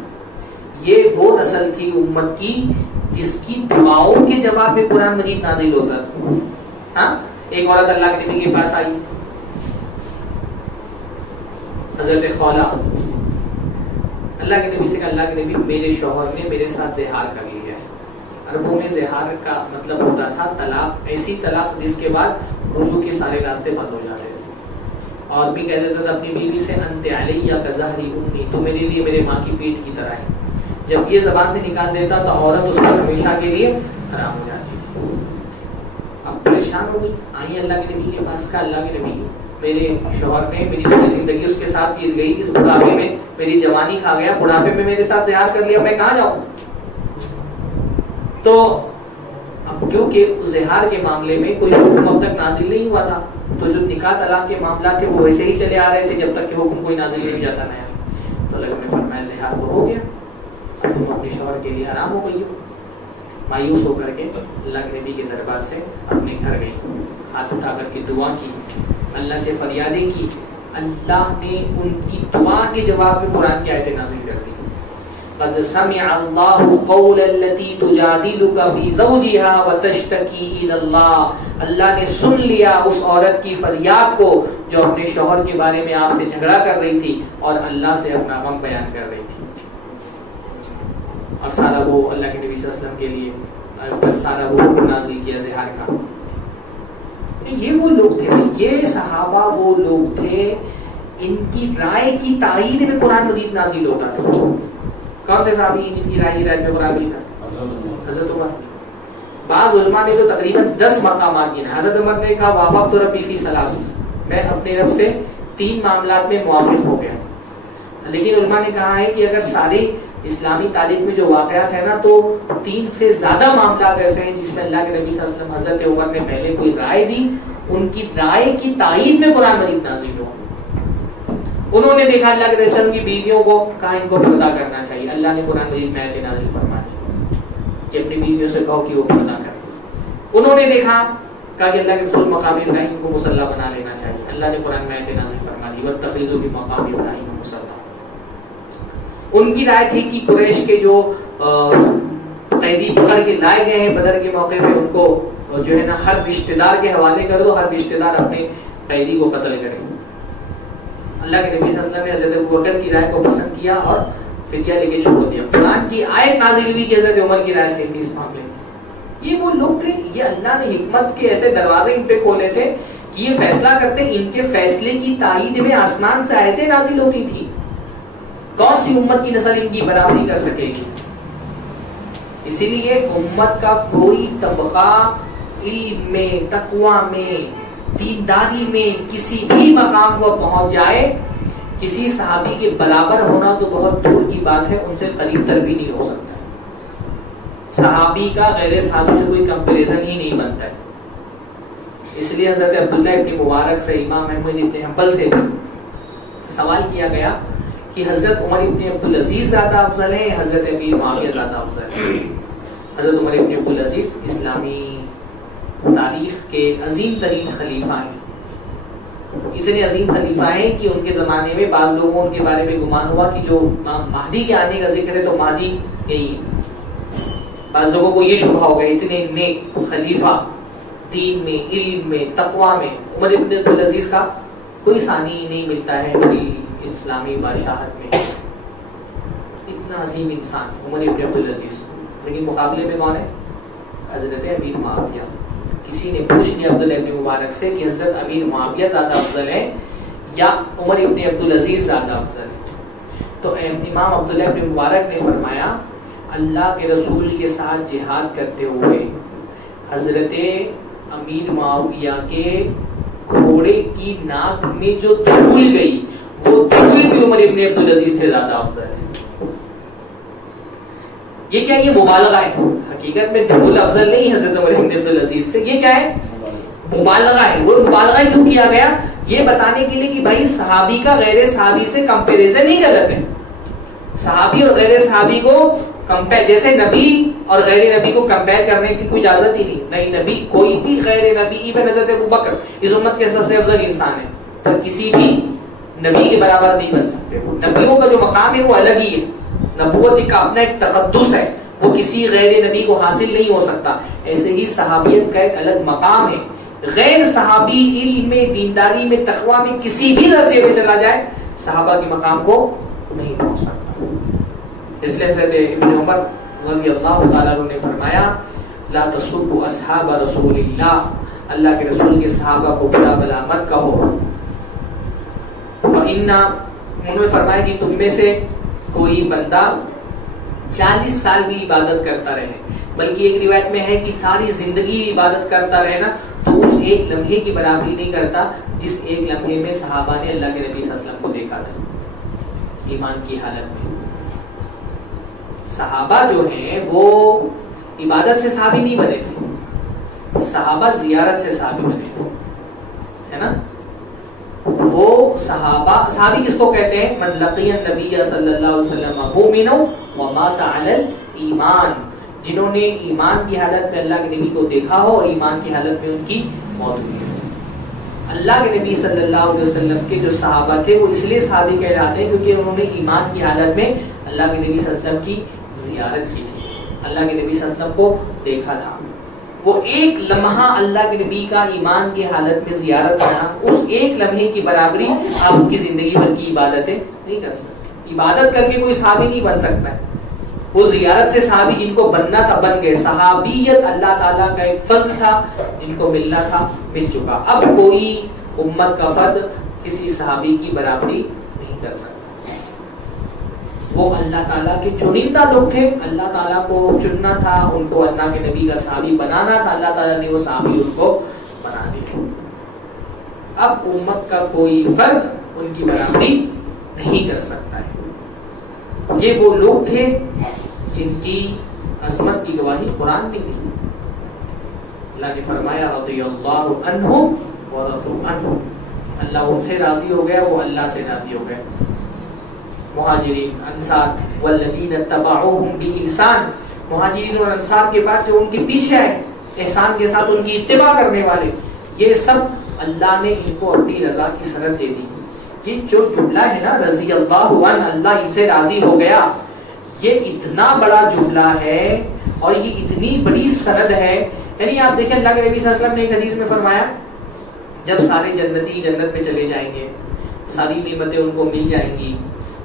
یہ وہ نسل تھی امت کی جس کی دعاؤں کے جواب میں قرآن مجید نازل ہوتا تھا۔ ہاں، ایک عورت اللہ کے نبی کے پاس آئی، حضرت خولا، اللہ کے نبی سے کہا اللہ کے نبی میرے شوہر نے میرے ساتھ زہار کر لیا ہے۔ عربوں میں زہار کا مطلب ہوتا تھا طلاق، ایسی طلاق جس کے بعد رجوع کے سارے راستے بند ہو جاتے تھے، اور بھی کہہ دیتا تھا اپنی بیوی سے انت علیہ کظہری امی، تو میرے لیے میرے ماں کی پیٹ کی طرح ہے۔ جب یہ زبان سے نکال دیتا تو عورت اس پر ہمیشہ کے لیے حرام ہو جاتی تھی۔ اب پریشان ہو گئی, آئی اللہ کے نبی کے پاس. کا اللہ کے نبی میرے شوہر نے میری پوری زندگی اس کے ساتھ بیت گئی, اس بڑھاپے میں میری جوانی کھا گیا, بڑھاپے میں میرے ساتھ زہار کر لیا, میں کہاں جاؤں؟ تو اب کیونکہ زہار کے معاملے میں کوئی حکم اب تک نازل نہیں ہوا تھا, تو جو نکاح طلاق کے معاملات تھے وہ ویسے ہی چلے آ رہے تھے جب تک کہ حکم کوئی نازل نہیں جاتا نیا. تو اللہ نے فرمایا زہار تو ہو گیا, تم اپنے شوہر کے لیے حرام ہو گئی ہو. مایوس ہو کر کے اللہ کے نبی کے دربار سے اپنے گھر گئی, ہاتھ اٹھا کر کے دعا کی, اللہ سے فریادیں کی. اللہ نے ان کی دعا کے جواب میں قرآن کی آیتیں نازل کر دی. قد سمع اللہ قول التي تجادلك في زوجها وتشتكي الى اللہ, اللہ نے سن لیا اس عورت کی فریاد کو جو اپنے شوہر کے بارے میں آپ سے جھگڑا کر رہی تھی اور اللہ سے اپنا غم بیان کر رہی تھی. اور سارا وہ اللہ کے نبی صلی اللہ علیہ وسلم کے لیے سارا وہ نازل کیا زہار کا. یہ وہ لوگ تھے, یہ صحابہ وہ لوگ تھے, ان کی رائے کی تائید میں قرآن مجید نازل ہوتا تھا. کون سے صحابی جن کی رائے میں قرآن مجید تھا؟ حضرت عمر. بعض علماء نے تو تقریباً 10 مقامات گنا. حضرت عمر نے کہا وافقت ربی فی ثلاث, میں اپنے رب سے 3 معاملات میں موافق ہو گیا. لیکن علماء نے کہا ہے کہ اگر ساری اسلامی تاریخ میں جو واقعات ہیں نا, تو 3 سے زیادہ معاملات ایسے ہیں جس میں اللہ کے نبی صلی اللہ علیہ وسلم حضرت عمر نے پہلے کوئی رائے دی, ان کی رائے کی تائید میں قرآن مجید نازل ہوا. انہوں نے دیکھا اللہ کے رسول کی بیویوں کو, کہا ان کو پردہ کرنا چاہیے. اللہ نے قرآن مجید میں آیتیں نازل فرما دی کہ اپنی بیویوں سے کہو کہ وہ پردہ کریں. انہوں نے دیکھا, کہا کہ اللہ کے رسول مقام ابراہیم کو مصلی بنا لینا چاہیے. اللہ نے قرآن میں آیتیں نازل فرما دی واتخذوا من مقام ابراہیم مصلی. ان کی رائے تھی کہ قریش کے جو قیدی پکڑ کے لائے گئے ہیں بدر کے موقع پہ, ان کو جو ہے نا ہر رشتہ دار کے حوالے کر دو, ہر رشتہ دار اپنے قیدی کو قتل کرے. اللہ کے نبی صلی اللہ علیہ وسلم نے حضرت ابوبکر کی رائے کو پسند کیا اور فدیہ لے کے چھوڑ دیا. قرآن کی آیت نازل ہوئی کہ حضرت عمر کی رائے صحیح تھی اس معاملے میں. یہ وہ لوگ تھے, یہ اللہ نے حکمت کے ایسے دروازے ان پہ کھولے تھے کہ یہ فیصلہ کرتے, ان کے فیصلے کی تائید میں آسمان سے آیتیں نازل ہوتی تھی. کون سی امت کی نسل ان کی برابری کر سکے گی؟ اسی لیے امت کا کوئی طبقہ علم میں, تقوی میں, دینداری میں کسی بھی مقام کو پہنچ جائے, کسی صحابی کے برابر ہونا تو بہت دور کی بات ہے, ان سے قریب تر بھی نہیں ہو سکتا. صحابی کا غیر صحابی سے کوئی کمپیریزن ہی نہیں بنتا ہے. اس لیے حضرت عبداللہ ابن مبارک سے, امام احمد ابن حنبل سے سوال کیا گیا کہ حضرت عمر ابن عبدالعزیز زیادہ افضل ہیں, حضرت امیر معاویہ زیادہ افضل ہیں؟ حضرت عمر ابن عبدالعزیز اسلامی تاریخ کے عظیم ترین خلیفہ ہیں. اتنے عظیم خلیفہ ہیں کہ ان کے زمانے میں بعض لوگوں ان کے بارے میں گمان ہوا کہ جو مہدی کے آنے کا ذکر ہے تو مہدی یہی ہے. بعض لوگوں کو یہ شبہ ہو گیا, اتنے نیک خلیفہ, دین میں, علم میں, تقوی میں, عمر ابن عبدالعزیز کا کوئی ثانی نہیں ملتا ہے میری اسلامی بادشاہت میں. اتنا عظیم انسان عمر ابن عبدالعزیز, لیکن مقابلے میں کون ہے؟ حضرت امیر معاویہ. کسی نے پوچھ لیا عبداللہ ابن مبارک سے کہ حضرت امیر معاویہ زیادہ افضل ہے یا عمر ابن عبدالعزیز زیادہ افضل ہے؟ تو امام عبداللہ ابن مبارک نے فرمایا اللہ کے رسول کے ساتھ جہاد کرتے ہوئے حضرت امیر معاویہ کے گھوڑے کی ناک میں جو دھول گئی وہ دھول بھی عمر ابن عبدالعزیز سے زیادہ افضل ہے. یہ کیا, یہ مبالغہ ہے. حقیقت میں دھول افضل نہیں حضرت عمر ابن عبدالعزیز سے, یہ کیا ہے؟ مبالغہ ہے. وہ مبالغہ کیوں کیا گیا؟ یہ بتانے کے لیے کہ بھائی صحابی کا غیر صحابی سے کمپیریزن ہی غلط ہے. صحابی اور غیر صحابی کو کمپیئر, جیسے نبی اور غیر نبی کو کمپیئر کرنے کی کوئی اجازت ہی نہیں. نبی کوئی بھی غیر نبی, ایون حضرت ابوبکر اس امت کے سب سے افضل انسان ہے, پر کسی بھی نبی کے برابر نہیں بن سکتے. نبیوں کا جو مقام ہے وہ الگ ہی ہے. نبوت کا اپنا ایک تقدس ہے, وہ کسی غیر نبی کو حاصل نہیں ہو سکتا. ایسے ہی صحابیت کا ایک الگ مقام ہے. غیر صحابی علم میں, دینداری میں, تقوی میں کسی بھی درجے میں چلا جائے صحابہ کے مقام کو نہیں پہنچ سکتا. اس لیے حضرت ابن عمر رضی اللہ تعالیٰ عنہ نے فرمایا لا تسبوا اصحاب رسول اللہ, اللہ کے رسول کے صحابہ کو برا بلا مت کہو. انہوں نے فرمایا کہ تم میں سے کوئی بندہ 40 سال بھی عبادت کرتا رہے بلکہ ایک روایت میں ہے کہ ساری زندگی عبادت کرتا رہنا تو اس ایک لمحے کی برابری نہیں کرتا جس ایک لمحے میں صحابہ نے اللہ کے نبی صلی اللہ علیہ وسلم کو دیکھا تھا ایمان کی حالت میں. صحابہ جو ہیں وہ عبادت سے صحابی نہیں بنے تھے, صحابہ زیارت سے صحابی بنے تھے, ہے نا. وہ صحابی کس کو کہتے ہیں؟ من لقی النبی صلی اللہ علیہ وسلم مؤمنا ومات علی الایمان, جنہوں نے ایمان کی حالت میں اللہ کے نبی کو دیکھا ہو اور ایمان کی حالت میں ان کی موت ہوئی ہے. اللہ کے نبی صلی اللہ علیہ وسلم کے جو صحابہ تھے وہ اس لیے صحابی کہلاتے ہیں کیونکہ انہوں نے ایمان کی حالت میں اللہ کے نبی صلی اللہ علیہ وسلم کی زیارت کی تھی, اللہ کے نبی صلی اللہ علیہ وسلم کو دیکھا تھا. وہ ایک لمحہ اللہ کے نبی کا ایمان کی حالت میں زیارت کرنا, اس ایک لمحے کی برابری آپ کی زندگی بھر کی عبادتیں نہیں کر سکتے. عبادت کر کے کوئی صحابی نہیں بن سکتا ہے. وہ زیارت سے صحابی جن کو بننا تھا بن گئے. صحابیت اللہ تعالیٰ کا ایک فضل تھا, جن کو ملنا تھا مل چکا. اب کوئی امت کا فرد کسی صحابی کی برابری نہیں کر سکتا. وہ اللہ تعالیٰ کے چنندہ لوگ تھے, اللہ تعالیٰ کو چننا تھا, ان کو اللہ کے نبی کا صحابی بنانا تھا, اللہ تعالیٰ نے وہ صحابی ان کو بنا دیا. اب امت کا کوئی فرد ان کی برابری نہیں کر سکتا ہے. یہ وہ لوگ تھے جن کی عظمت کی گواہی قرآن نے دی. اللہ نے فرمایا رضی اللہ عنہم ورضوا عنہ, اللہ ان سے راضی ہو گیا, وہ اللہ سے راضی ہو گئے. مہاجرین انصار والذین اتبعوہم بإحسان, مہاجرین اور انصار کے بعد جو ان کے پیچھے آئے احسان کے ساتھ ان کی اتباع کرنے والے, یہ سب اللہ نے ان کو اپنی رضا کی سند دے دی. یہ جو جملہ ہے نا رضی اللہ عنہ, اللہ ان سے راضی ہو گیا, یہ اتنا بڑا جملہ ہے اور یہ اتنی بڑی سند ہے. یعنی آپ دیکھیں اللہ کے نبی صلی اللہ علیہ وسلم نے ایک حدیث میں فرمایا جب سارے جنتی جنت میں چلے جائیں گے, ساری نعمتیں ان کو مل جائیں گی,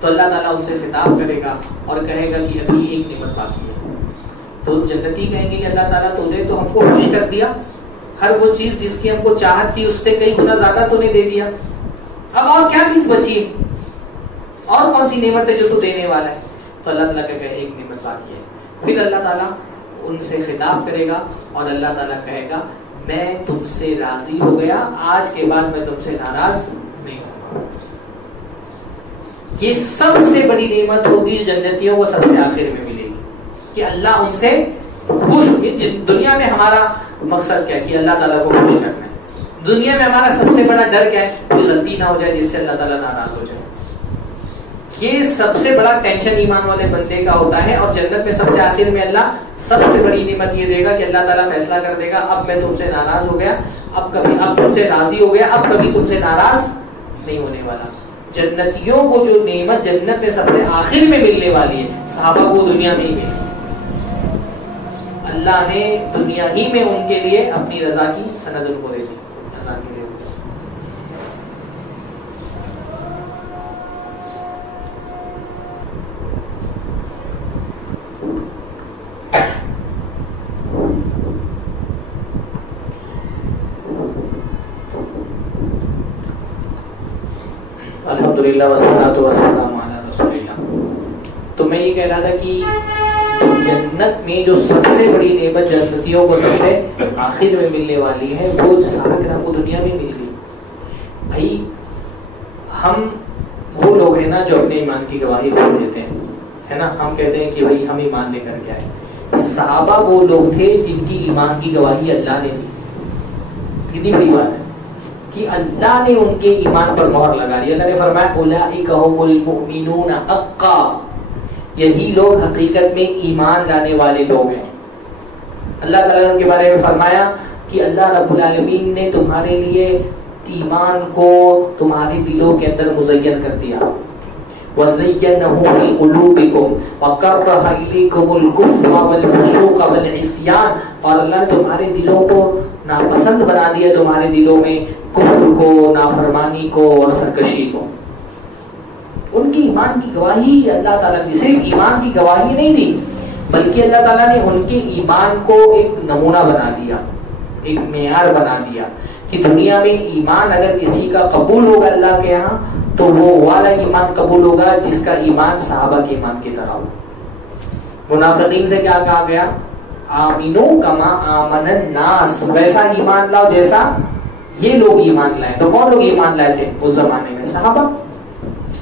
تو اللہ تعالیٰ ان سے خطاب کرے گا اور کہے گا کہ ابھی ایک نعمت باقی ہے. تو جنتی کہیں گے کہ اللہ تعالیٰ تجھے تو ہم کو خوش کر دیا, ہر وہ چیز جس کی ہم کو چاہت تھی اس سے کئی گنا زیادہ تو نے دے دیا, اب اور کیا چیز بچی ہے, اور کون سی نعمت ہے جو تو دینے والا ہے؟ تو اللہ تعالیٰ کہے گا ایک نعمت باقی ہے. پھر اللہ تعالیٰ ان سے خطاب کرے گا اور اللہ تعالیٰ کہے گا میں تم سے راضی ہو گیا, آج کے بعد میں تم سے ناراض نہیں ہوں. یہ سب سے بڑی نعمت ہوگی جنتیوں کو سب سے آخر میں ملے گی کہ اللہ ان سے خوش ہوگی. دنیا میں ہمارا مقصد کیا ہے کہ اللہ تعالیٰ کو خوش کرنا ہے. دنیا میں ہمارا سب سے بڑا ڈر کیا ہے؟ کوئی غلطی نہ ہو جائے جس سے اللہ تعالیٰ ناراض ہو جائے. یہ سب سے بڑا ٹینشن ایمان والے بندے کا ہوتا ہے. اور جنت میں سب سے آخر میں اللہ سب سے بڑی نعمت یہ دے گا کہ اللہ تعالیٰ فیصلہ کر دے گا اب میں تم سے ناراض ہو گیا, اب تم سے راضی ہو گیا, اب کبھی تم سے ناراض نہیں ہونے والا. جنتیوں کو جو نعمت جنت میں سب سے آخر میں ملنے والی ہے, صحابہ کو دنیا میں ہی ملی. اللہ نے دنیا ہی میں ان کے لیے اپنی رضا کی سند ان کو دے دی. رضا کے لیے الحمدللہ والصلاۃ والسلام علی رسول اللہ. تو میں یہ کہہ رہا تھا کہ جنت میں جو سب سے بڑی نعمت جنتیوں کو سب سے آخر میں ملنے والی ہے وہ صحابہ کرام کو دنیا میں مل گئی. بھائی ہم وہ لوگ ہیں نا جو اپنے ایمان کی گواہی خود دیتے ہیں, ہے نا. ہم کہتے ہیں کہ بھائی ہم ایمان لے کر کے آئے. صحابہ وہ لوگ تھے جن کی ایمان کی گواہی اللہ نے دی. کتنی بڑی بات ہے کہ اللہ نے ان کے ایمان پر مہر لگا دی. اللہ نے فرمایا اولئک هم المؤمنون حقا, یہی لوگ حقیقت میں ایمان لانے والے لوگ ہیں. اللہ تعالیٰ نے ان کے بارے میں فرمایا کہ اللہ رب العالمین نے تمہارے لیے ایمان کو تمہارے دلوں کے اندر مزین کر دیا. وَزَيَّنَهُ فِي قُلُوبِكُمْ وَكَرَّهَ إِلَيْكُمُ الْكُفْرَ وَالْفُسُوقَ وَالْعِصْيَانَ, اور اللہ نے تمہارے دلوں کو ناپسند بنا دیا, تمہارے دلوں میں کفر کو, نافرمانی کو اور سرکشی کو. ان کی ایمان کی گواہی اللہ تعالیٰ نے صرف ایمان کی گواہی نہیں دی بلکہ اللہ تعالیٰ نے ان کے ایمان کو ایک نمونہ بنا دیا, ایک معیار بنا دیا کہ دنیا میں ایمان اگر کسی کا قبول ہوگا اللہ کے یہاں تو وہ والا ایمان قبول ہوگا جس کا ایمان صحابہ کے ایمان کی طرح ہو. منافقین سے کیا کہا گیا آمنو کما آمن الناس، ویسا ایمان لاؤ جیسا یہ لوگ ایمان لائے. تو کون لوگ ایمان لائے تھے اس زمانے میں؟ صحابہ.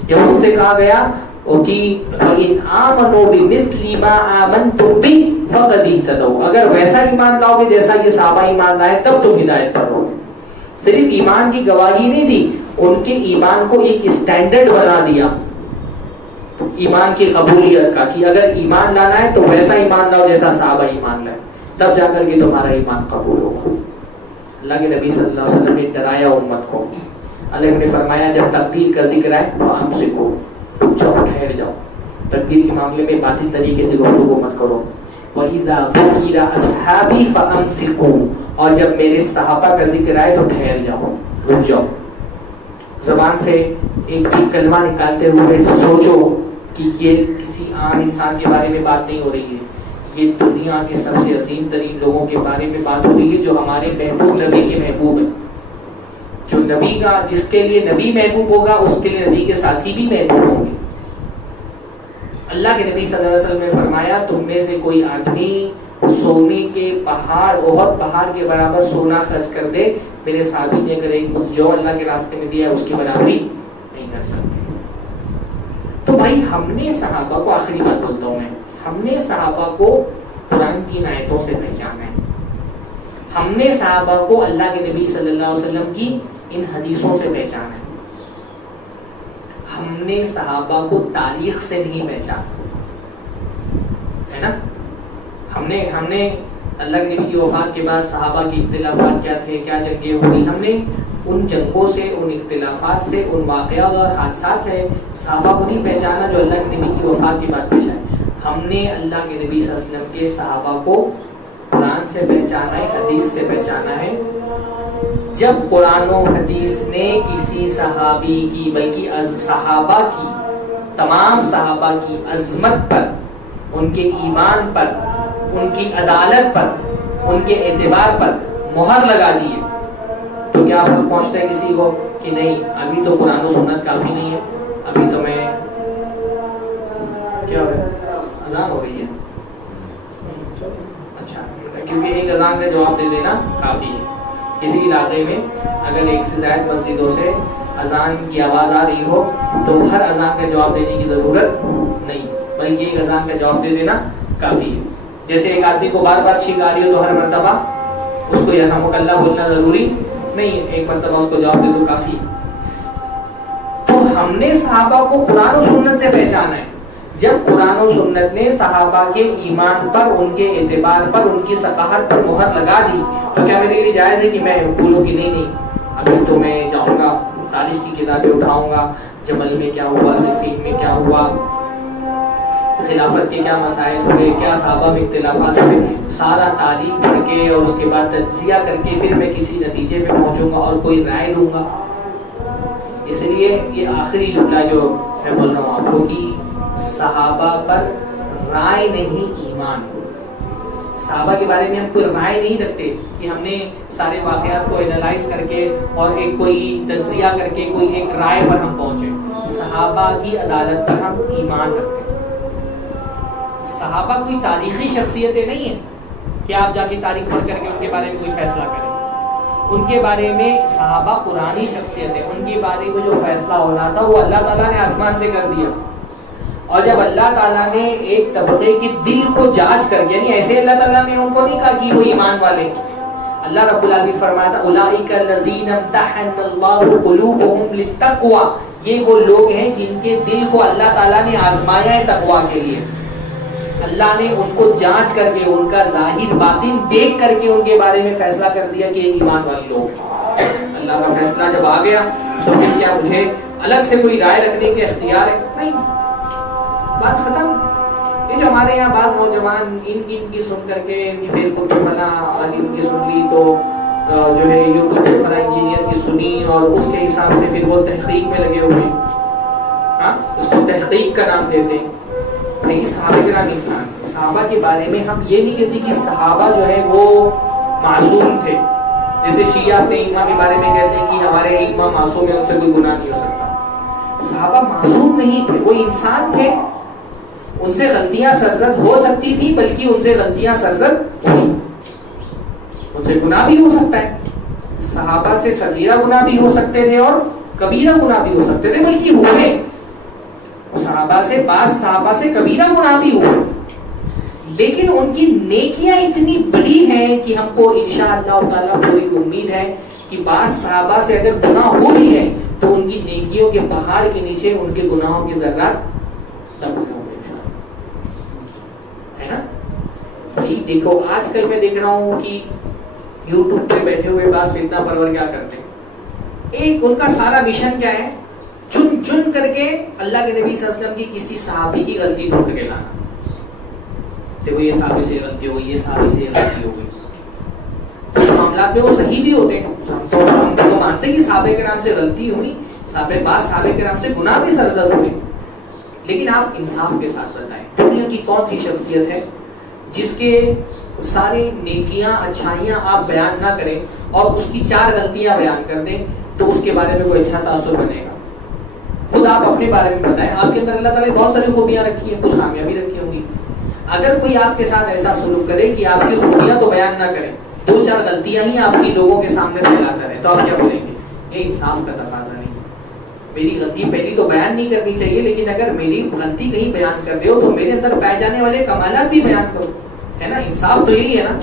یہود سے کہا گیا کہ وَإِنْ آمَنُوا بِمِثْلِ مَا آمَنْتُمْ بِهِ فَقَدِ اهْتَدَوْا، اگر ویسا ایمان لاؤ گے جیسا یہ صحابہ ایمان لائے تب تم ہدایت پر ہو. صرف ایمان کی گواہی نہیں دی، ان کے ایمان کو ایک اسٹینڈرڈ بنا دیا ایمان کی قبولیت کا، کہ اگر ایمان لانا ہے تو ویسا ایمان لاؤ جیسا صحابہ ایمان لائے، تب جا کر کے تمہارا ایمان قبول ہوگا. اللہ کے نبی صلی اللہ علیہ وسلم نے ڈرایا امت کو. اللہ نے فرمایا جب تقدیر کا ذکر آئے تو ہم سے کو ٹھہر جاؤ، تقدیر کے معاملے میں باطل طریقے سے گفتگو مت کرو. وَإِذَا ذُكِرَ أَصْحَابِي فَأَمْسِكُوا، اور جب میرے صحابہ کا ذکر آئے تو ٹھہر جاؤ، رک جاؤ. زبان سے ایک کلمہ نکالتے ہوئے سوچو کہ یہ کسی عام انسان کے بارے میں بات نہیں ہو رہی ہے، یہ دنیا کے سب سے عظیم ترین لوگوں کے بارے میں بات ہو رہی ہے جو ہمارے محبوب نبی کے محبوب ہیں. جو نبی کا، جس کے لیے نبی محبوب ہوگا اس کے لیے نبی کے ساتھی بھی محبوب ہوں گے. اللہ کے نبی صلی اللہ علیہ وسلم نے فرمایا تم میں سے کوئی آدمی سونے کے پہاڑ، احد پہاڑ کے برابر سونا خرچ کر دے، میرے صحابی نے اگر ایک جو اللہ کے راستے میں دیا ہے اس کی برابری نہیں کر سکتے. تو بھائی ہم نے صحابہ کو، آخری بات بولتا ہوں میں، ہم نے صحابہ کو قرآن کی آیتوں سے پہچانا ہے. ہم نے صحابہ کو اللہ کے نبی صلی اللہ علیہ وسلم کی ان حدیثوں سے پہچانا ہے. ہم نے صحابہ کو تاریخ سے نہیں پہچانا ہے نا. ہم نے اللہ کے نبی کی وفات کے بعد صحابہ کے اختلافات کیا تھے، کیا جنگیں ہوئی، ہم نے ان جنگوں سے، ان اختلافات سے، ان واقعات اور حادثات سے صحابہ کو نہیں پہچانا جو اللہ کے نبی کی وفات کے بعد پیش آئے. ہم نے اللہ کے نبی صلی اللہ علیہ وسلم کے صحابہ کو قرآن سے پہچانا ہے، حدیث سے پہچانا ہے. جب قرآن و حدیث نے کسی صحابی کی، بلکہ صحابہ کی، تمام صحابہ کی عظمت پر، ان کے ایمان پر، ان کی عدالت پر، ان کے اعتبار پر مہر لگا دی ہے، تو کیا فرق پہنچتا ہے کسی کو کہ نہیں ابھی تو قرآن و سنت کافی نہیں ہے، ابھی تو میں کیا ہو رہا ہے، اذان ہو رہی ہے، اچھا، کیونکہ ایک اذان کا جواب دے دینا کافی ہے. کسی علاقے میں اگر ایک سے زائد مسجدوں سے اذان کی آواز آ رہی ہو تو ہر اذان کا جواب دینے کی ضرورت نہیں، بلکہ ایک اذان کا جواب دے دینا کافی ہے. جیسے ایک آدمی کو بار بار چھینک آ رہی ہو تو ہر مرتبہ اس کو یرحمک اللہ بولنا ضروری نہیں ہے، ایک مرتبہ اس کو جواب دے دو کافی ہے. تو ہم نے صحابہ کو قرآن و سنت سے پہچانا ہے. جب قرآن و سنت نے صحابہ کے ایمان پر، ان کے اعتبار پر، ان کی ثقافت پر مہر لگا دی تو کیا میرے لیے جائز ہے کہ میں بولوں کہ نہیں ابھی تو میں جاؤں گا تاریخ کی کتابیں اٹھاؤں گا، جمل میں کیا ہوا، صفین میں کیا ہوا، خلافت کے کیا مسائل ہوئے، کیا صحابہ میں اختلافات ہوئے، سارا تاریخ پڑھ کے اور اس کے بعد تجزیہ کر کے پھر میں کسی نتیجے پہ پہنچوں گا اور کوئی رائے دوں گا. اس لیے یہ آخری جملہ جو میں بول رہا ہوں آپ کو کہ صحابہ پر رائے نہیں ایمان. صحابہ کے بارے میں ہم کوئی رائے نہیں رکھتے کہ ہم نے سارے واقعات کو انالائز کر کے اور ایک کوئی تجزیہ کر کے کوئی ایک رائے پر ہم پہنچے. صحابہ کی عدالت پر ہم ایمان رکھتے ہیں. صحابہ کوئی تاریخی شخصیتیں نہیں ہیں کہ آپ جا کے تاریخ پڑھ کر کے ان کے بارے میں کوئی فیصلہ کریں. ان کے بارے میں صحابہ قرآنی شخصیت ہے. ان کے بارے میں جو فیصلہ ہونا تھا وہ اللہ تعالیٰ نے آسمان سے کر دیا. اور جب اللہ تعالیٰ نے ایک طبقے کے دل کو جانچ کر کے، یعنی ایسے اللہ تعالیٰ نے ان کو نہیں کہا کہ وہ ایمان والے، اللہ رب العالمین فرمایا تھا اولئک الذین امتحن اللہ قلوبهم للتقوی، یہ وہ لوگ ہیں جن کے دل کو اللہ تعالیٰ نے آزمایا ہے تقوی کے لیے. اللہ نے ان کو جانچ کر کے، ان کا ظاہر باطن دیکھ کر کے ان کے بارے میں فیصلہ کر دیا کہ یہ ایمان والے لوگ. اللہ کا فیصلہ جب آ گیا تو پھر کیا مجھے الگ سے کوئی رائے رکھنے کے اختیار ہے؟ نہیں، بات ختم. یہ جو ہمارے یہاں بعض نوجوان ان کی سن کر کے، ان کی فیس بک پہ فلاں عالم کی سن لی تو جو ہے یوٹیوب پہ فلاں انجینئر کی سنی اور اس کے حساب سے پھر وہ تحقیق میں لگے ہوئے، ہاں اس کو تحقیق کا نام دیتے ہیں. نہیں، صحابہ کرام انسان. صحابہ کے بارے میں ہم یہ نہیں کہتے کہ صحابہ جو ہے وہ معصوم تھے. جیسے شیعہ اپنے امام کے بارے میں کہتے ہیں کہ ہمارے امام معصوم ہیں، ان سے کوئی گناہ نہیں ہو سکتا. صحابہ معصوم نہیں تھے، وہ انسان تھے. ان سے غلطیاں سرزد ہو سکتی تھی، بلکہ ان سے غلطیاں سرزد ہوئی، ان سے گناہ بھی ہو سکتا ہے. صحابہ سے صغیرہ گناہ بھی ہو سکتے تھے اور کبیرہ گناہ بھی ہو سکتے تھے، بلکہ ہوئے. بعض صحابہ سے کبیرہ گناہ بھی ہوئے، لیکن ان کی نیکیاں اتنی بڑی ہیں کہ ہم کو انشاءاللہ تعالیٰ پوری امید ہے کہ بعض صحابہ سے اگر گناہ ہو بھی ہے تو ان کی نیکیوں کے پہاڑ کے نیچے ان کے گناہوں کی ذرات دفن ہوں گے، ہے نا. بھائی دیکھو آج کل میں دیکھ رہا ہوں کہ یوٹیوب پہ بیٹھے ہوئے بعض فتنہ پرور کیا کرتے ہیں، ایک ان کا سارا مشن کیا ہے، چن چن کر کے اللہ کے نبی صلی اللہ علیہ وسلم کی کسی صحابی کی غلطی ڈھونڈ کے لانا. دیکھو یہ صحابی سے غلطی ہو گئی، یہ صحابی سے غلطی ہو گئی. کچھ معاملات میں وہ صحیح بھی ہوتے ہیں، ہم تو مانتے ہیں کہ صحابہ کرام سے غلطی ہوئی، بعض صحابہ کرام سے گناہ بھی سرزد ہوئے، لیکن آپ انصاف کے ساتھ بتائیں دنیا کی کون سی شخصیت ہے جس کے ساری نیکیاں اچھائیاں آپ بیان نہ کریں اور اس کی 4 غلطیاں بیان کر دیں تو اس کے بارے میں کوئی اچھا تاثر بنے گا. خود آپ اپنے بارے میں بتائیں، آپ کے اندر اللہ تعالیٰ نے بہت ساری خوبیاں رکھی ہیں، کچھ خامیاں بھی رکھی ہوں گی. اگر کوئی آپ کے ساتھ ایسا سلوک کرے کہ آپ کی خوبیاں تو بیان نہ کریں، 2-4 غلطیاں ہی آپ کی لوگوں کے سامنے پھیلاتا رہے، تو آپ کیا بولیں گے؟ یہ انصاف کا تقاضا نہیں. میری غلطی پہلی تو بیان نہیں کرنی چاہیے، لیکن اگر میری غلطی کہیں بیان کر رہے ہو تو میرے اندر پائے جانے والے کمالات بھی بیان کرو، ہے نا. انصاف تو یہی ہے نا.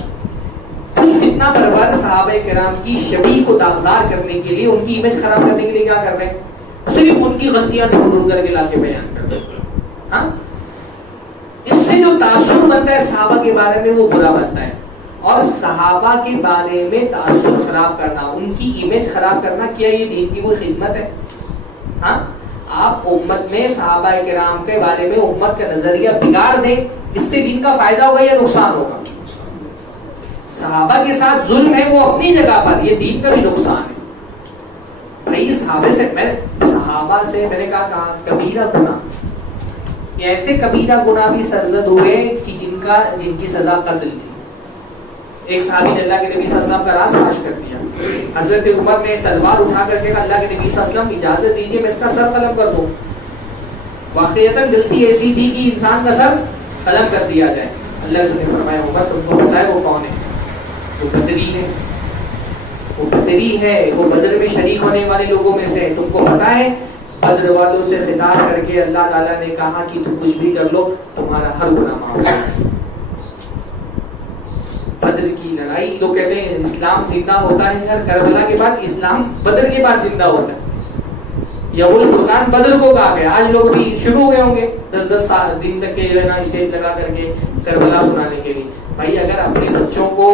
کچھ فتنہ پرور صحابہ کرام کی شبیہ کو داغدار کرنے کے لیے، ان کی امیج خراب کرنے کے لیے کیا کر رہے ہیں؟ صرف ان کی غلطیاں ڈھونڈ کر کے لا کے بیان کر رہے ہیں. ہاں، اس سے جو تاثر بنتا ہے صحابہ کے بارے میں وہ برا بنتا ہے. اور صحابہ کے بارے میں تاثر خراب کرنا، ان کی امیج خراب کرنا، کیا یہ دین کی کوئی خدمت ہے؟ ہاں، آپ امت میں صحابہ کرام کے بارے میں امت کا نظریہ بگاڑ دیں، اس سے دین کا فائدہ ہوگا یا نقصان ہوگا؟ صحابہ کے ساتھ ظلم ہے وہ اپنی جگہ پر، یہ دین کا بھی نقصان ہے. بھائی صحابہ سے میں نے کہا کبیرہ گناہ، ایسے کبیرہ گناہ بھی سرزد ہوئے کہ جن کی سزا قتل تھی. ایک صحابی نے اللہ کے نبی صلی اللہ علیہ وسلم کا راز فاش کر دیا. حضرت عمر نے تلوار اٹھا کر کے کہا اللہ کے نبی صلی اللہ علیہ وسلم اجازت دیجیے میں اس کا سر قلم کر دوں. واقعتاً غلطی ایسی تھی کہ انسان کا سر قلم کر دیا جائے. اللہ نے فرمایا عمر تم کو پتہ ہے وہ کون ہے؟ وہ بدری ہے، وہ بدری ہے، وہ بدر میں شریک ہونے والے لوگوں میں سے. تم کو پتہ ہے بدر والوں سے خطاب کر کے اللہ تعالیٰ نے کہا کہ تم کچھ بھی کر لو تمہارا ہر گناہ معاف ہوگا. بدر کی لڑائی، لوگ کہتے ہیں اسلام زندہ ہوتا ہے یار کربلا کے بعد، اسلام بدر کے بعد زندہ ہوتا ہے. یوم الفرقان بدر کو کہا گیا. آج لوگ بھی شروع ہو گئے ہوں گے 10 دن تک کے اسٹیج لگا کر کے کربلا سنانے کے لیے. بھائی اگر اپنے بچوں کو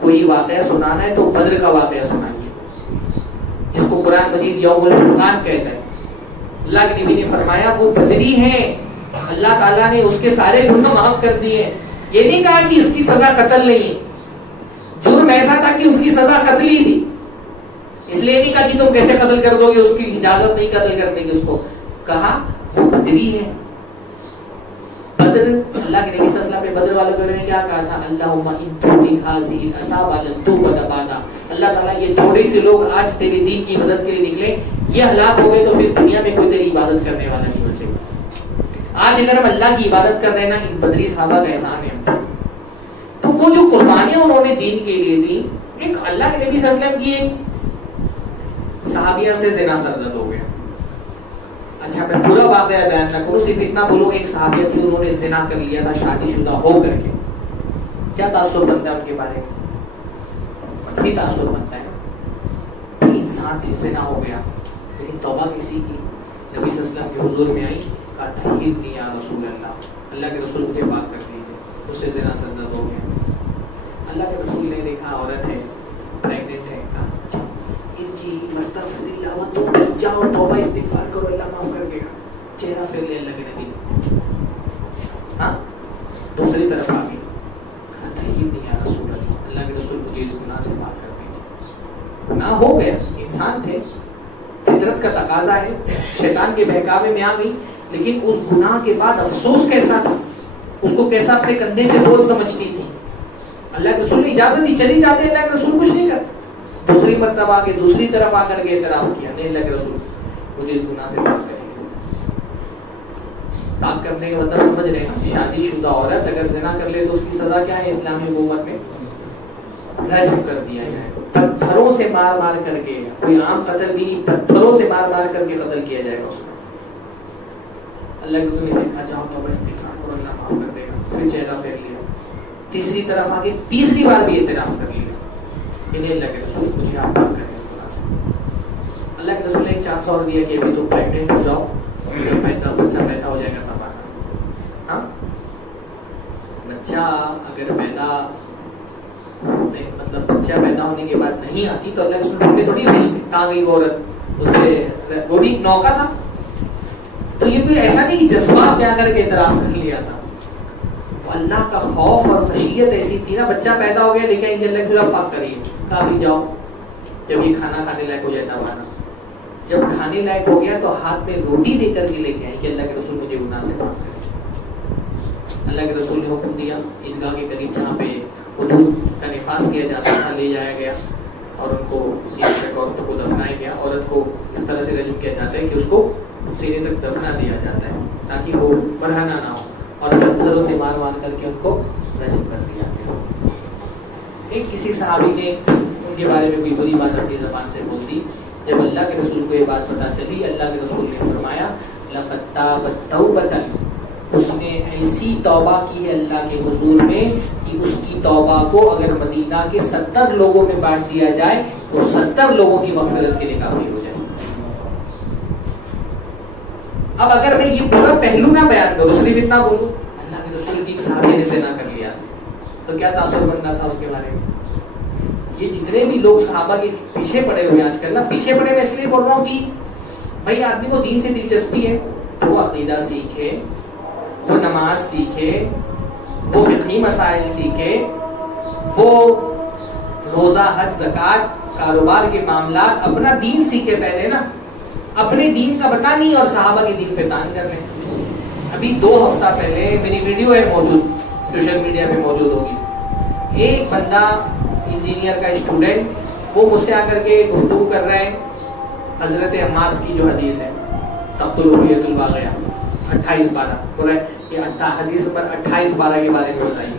کوئی واقعہ سنانا ہے تو بدر کا واقعہ سنائیے، جس کو قرآن مجید یوم الفرقان کہتا ہے. اللہ کے نبی نے فرمایا وہ بدری ہیں، اللہ تعالیٰ نے اس کے سارے گناہ معاف کر دیے. یہ نہیں کہا کہ اس کی سزا قتل نہیں ہے، جرم ایسا تھا کہ اس کی سزا قتل ہی تھی. اس لیے نہیں کہا کہ تم کیسے قتل کر دو گے، اس کی اجازت نہیں قتل کرنے کی. اس کو کہا وہ بدری ہے. بدر اللہ کے نبی صلی اللہ علیہ وسلم نے بدر والوں نے کیا کہا تھا؟ اللہم ان تبلغ هذه الاصابع لتوبۃ بعدا. اللہ تعالیٰ یہ تھوڑے سے لوگ آج تیرے دین کی مدد کے لیے نکلے، یہ ہلاک ہو گئے تو پھر دنیا میں کوئی تیری عبادت کرنے والا نہیں بچے گا. آج اگر ہم اللہ کی عبادت کر رہے ہیں نا، ان بدری صحابہ کا احسان ہے. تو وہ جو قربانیاں انہوں نے دین کے لیے دی، ایک اللہ کے نبی صلی اللہ علیہ وسلم کی ایک صحابیہ سے زنا سرزد ہو گیا. اچھا میں پورا واقعہ بیان نہ کروں، صرف اتنا بولوں ایک صحابیہ تھی انہوں نے زنا کر لیا تھا شادی شدہ ہو کر کے. کیا تاثر بنتا ہے ان کے بارے میں؟ بھی تاثر بنتا ہے. انسان تھے، زنا ہو گیا، لیکن توبہ کسی کی نبی صلی اللہ علیہ وسلم کے حضور میں آئی، کہا تحید نہیں یا رسول اللہ، اللہ کے رسول کے بات کر دیجیے. اس سے زنا سرزد ہو گیا. اللہ کے رسول نے دیکھا عورت ہے، پریگننٹ ہے، کہا جی مستغفر اللہ وتوب، جاؤ توبہ استغفار کرو اللہ معاف کر دے گا. چہرہ پھیر لیا اللہ کے نبی. ہاں دوسری طرف آ گئی، تحید نہیں یا رسول اللہ، اللہ کے رسول مجھے اس گناہ سے پاک کر دیں گے. گناہ ہو گیا، انسان تھے، فطرت کا تقاضا ہے، شیطان کے بہکاوے میں آ گئی. لیکن اس گناہ کے بعد افسوس کیسا تھا، اس کو کیسا اپنے کندھے پہ بوجھ سمجھتی تھی. اللہ کے رسول نے اجازت دی، چلی جاتے، اللہ کے رسول کچھ نہیں کرتے. دوسری مرتبہ آگے دوسری طرف آ کر کے اعتراف کیا، نہیں اللہ کے رسول مجھے اس گناہ سے پاک کریں گے. طلاق کرنے کا مطلب سمجھ رہے ہیں؟ شادی شدہ عورت اگر زنا کر لے تو اس کی سزا کیا ہے اسلامی حکومت میں؟ رجم کر دیا جائے، پتھروں سے مار مار کر کے، کوئی عام قتل بھی نہیں، پتھروں سے مار مار کر کے قتل کیا جائے گا اس کو۔ اللہ کے رسول نے کہا چاہو تو استغفار کرو اللہ معاف کر دے گا، پھر چہرہ پھیر لیا، تیسری طرف آگے تیسری بار بھی اعتراف کر لیا کہ اللہ کے رسول مجھے آپ معاف کریں۔ اللہ کے رسول نے ایک چانس اور دیا کہ ابھی تو پریگننٹ ہو جاؤ، بچہ پیدا ہو جائے گا تب آنا۔ ہاں بچہ اگر پیدا مطلب بچہ پیدا ہونے کے بعد نہیں آتی تو اللہ کے رسول نے تھوڑی بھیجتے، کہاں گئی وہ عورت، اس پہ وہ بھی موقع تھا، تو یہ کوئی ایسا نہیں جذبات بیان کر کے اعتراف کر لیا تھا، اللہ کا خوف اور خشیت ایسی تھی نا، بچہ پیدا ہو گیا لیکن اللہ کے رسول پاک کریے، کہا بھی جاؤ جب یہ کھانا کھانے لائق ہو جائے تب آنا۔ جب کھانے لائق ہو گیا تو ہاتھ میں روٹی دے کر کے لے کے آئے کہ اللہ کے رسول مجھے گناہ سے معاف کرے۔ اللہ کے رسول نے حکم دیا عیدگاہ کے قریب جہاں پہ حدود کا نفاذ کیا جاتا تھا لے جایا گیا اور ان کو سینے تک عورتوں کو دفنایا گیا۔ عورت کو اس طرح سے رجم کیا جاتا ہے کہ اس کو سینے تک دفنا دیا جاتا ہے تاکہ وہ برہنہ نہ ہو، اور پتھروں سے مار مار کر کے ان کو رجم کر دیا گیا۔ ایک کسی صحابی نے ان کے بارے میں کوئی بری بات اپنی زبان سے بول دی، جب اللہ کے رسول کو یہ بات پتہ چلی اللہ کے رسول نے فرمایا لقد تابت توبۃ، اس نے ایسی توبہ کی ہے اللہ کے حضور میں کہ اس کی توبہ کو اگر مدینہ کے 70 لوگوں میں بانٹ دیا جائے تو 70 لوگوں کی مغفرت کے لیے کافی ہو جائے۔ اب اگر میں یہ پورا پہلو نہ بیان کروں، صرف اتنا بولوں اللہ کے رسول کی ایک صحابی نے زنا کر لیا تو کیا تاثر بننا تھا اس کے بارے میں؟ یہ جتنے بھی لوگ صحابہ کے پیچھے پڑے ہوئے آج کل نا، پیچھے پڑے میں اس لیے بول رہا ہوں کہ بھائی آدمی کو دین سے دلچسپی ہے تو وہ عقیدہ سیکھے، وہ نماز سیکھے، وہ فقہی مسائل سیکھے، وہ روزہ حج زکوٰۃ کاروبار کے معاملات اپنا دین سیکھے پہلے نا، اپنے دین کا پتہ نہیں اور صحابہ کے دین پہ تان کر رہے ہیں۔ ابھی 2 ہفتہ پہلے میری ویڈیو ہے موجود، سوشل میڈیا پہ موجود ہوگی، ایک بندہ انجینئر کا اسٹوڈنٹ وہ مجھ سے آ کر کے گفتگو کر رہے ہیں حضرت عمار کی جو حدیث ہے تقتلفیت الباغیہ 28:12 بول رہے کہ حدیث نمبر 28:12 کے بارے میں بتائیے۔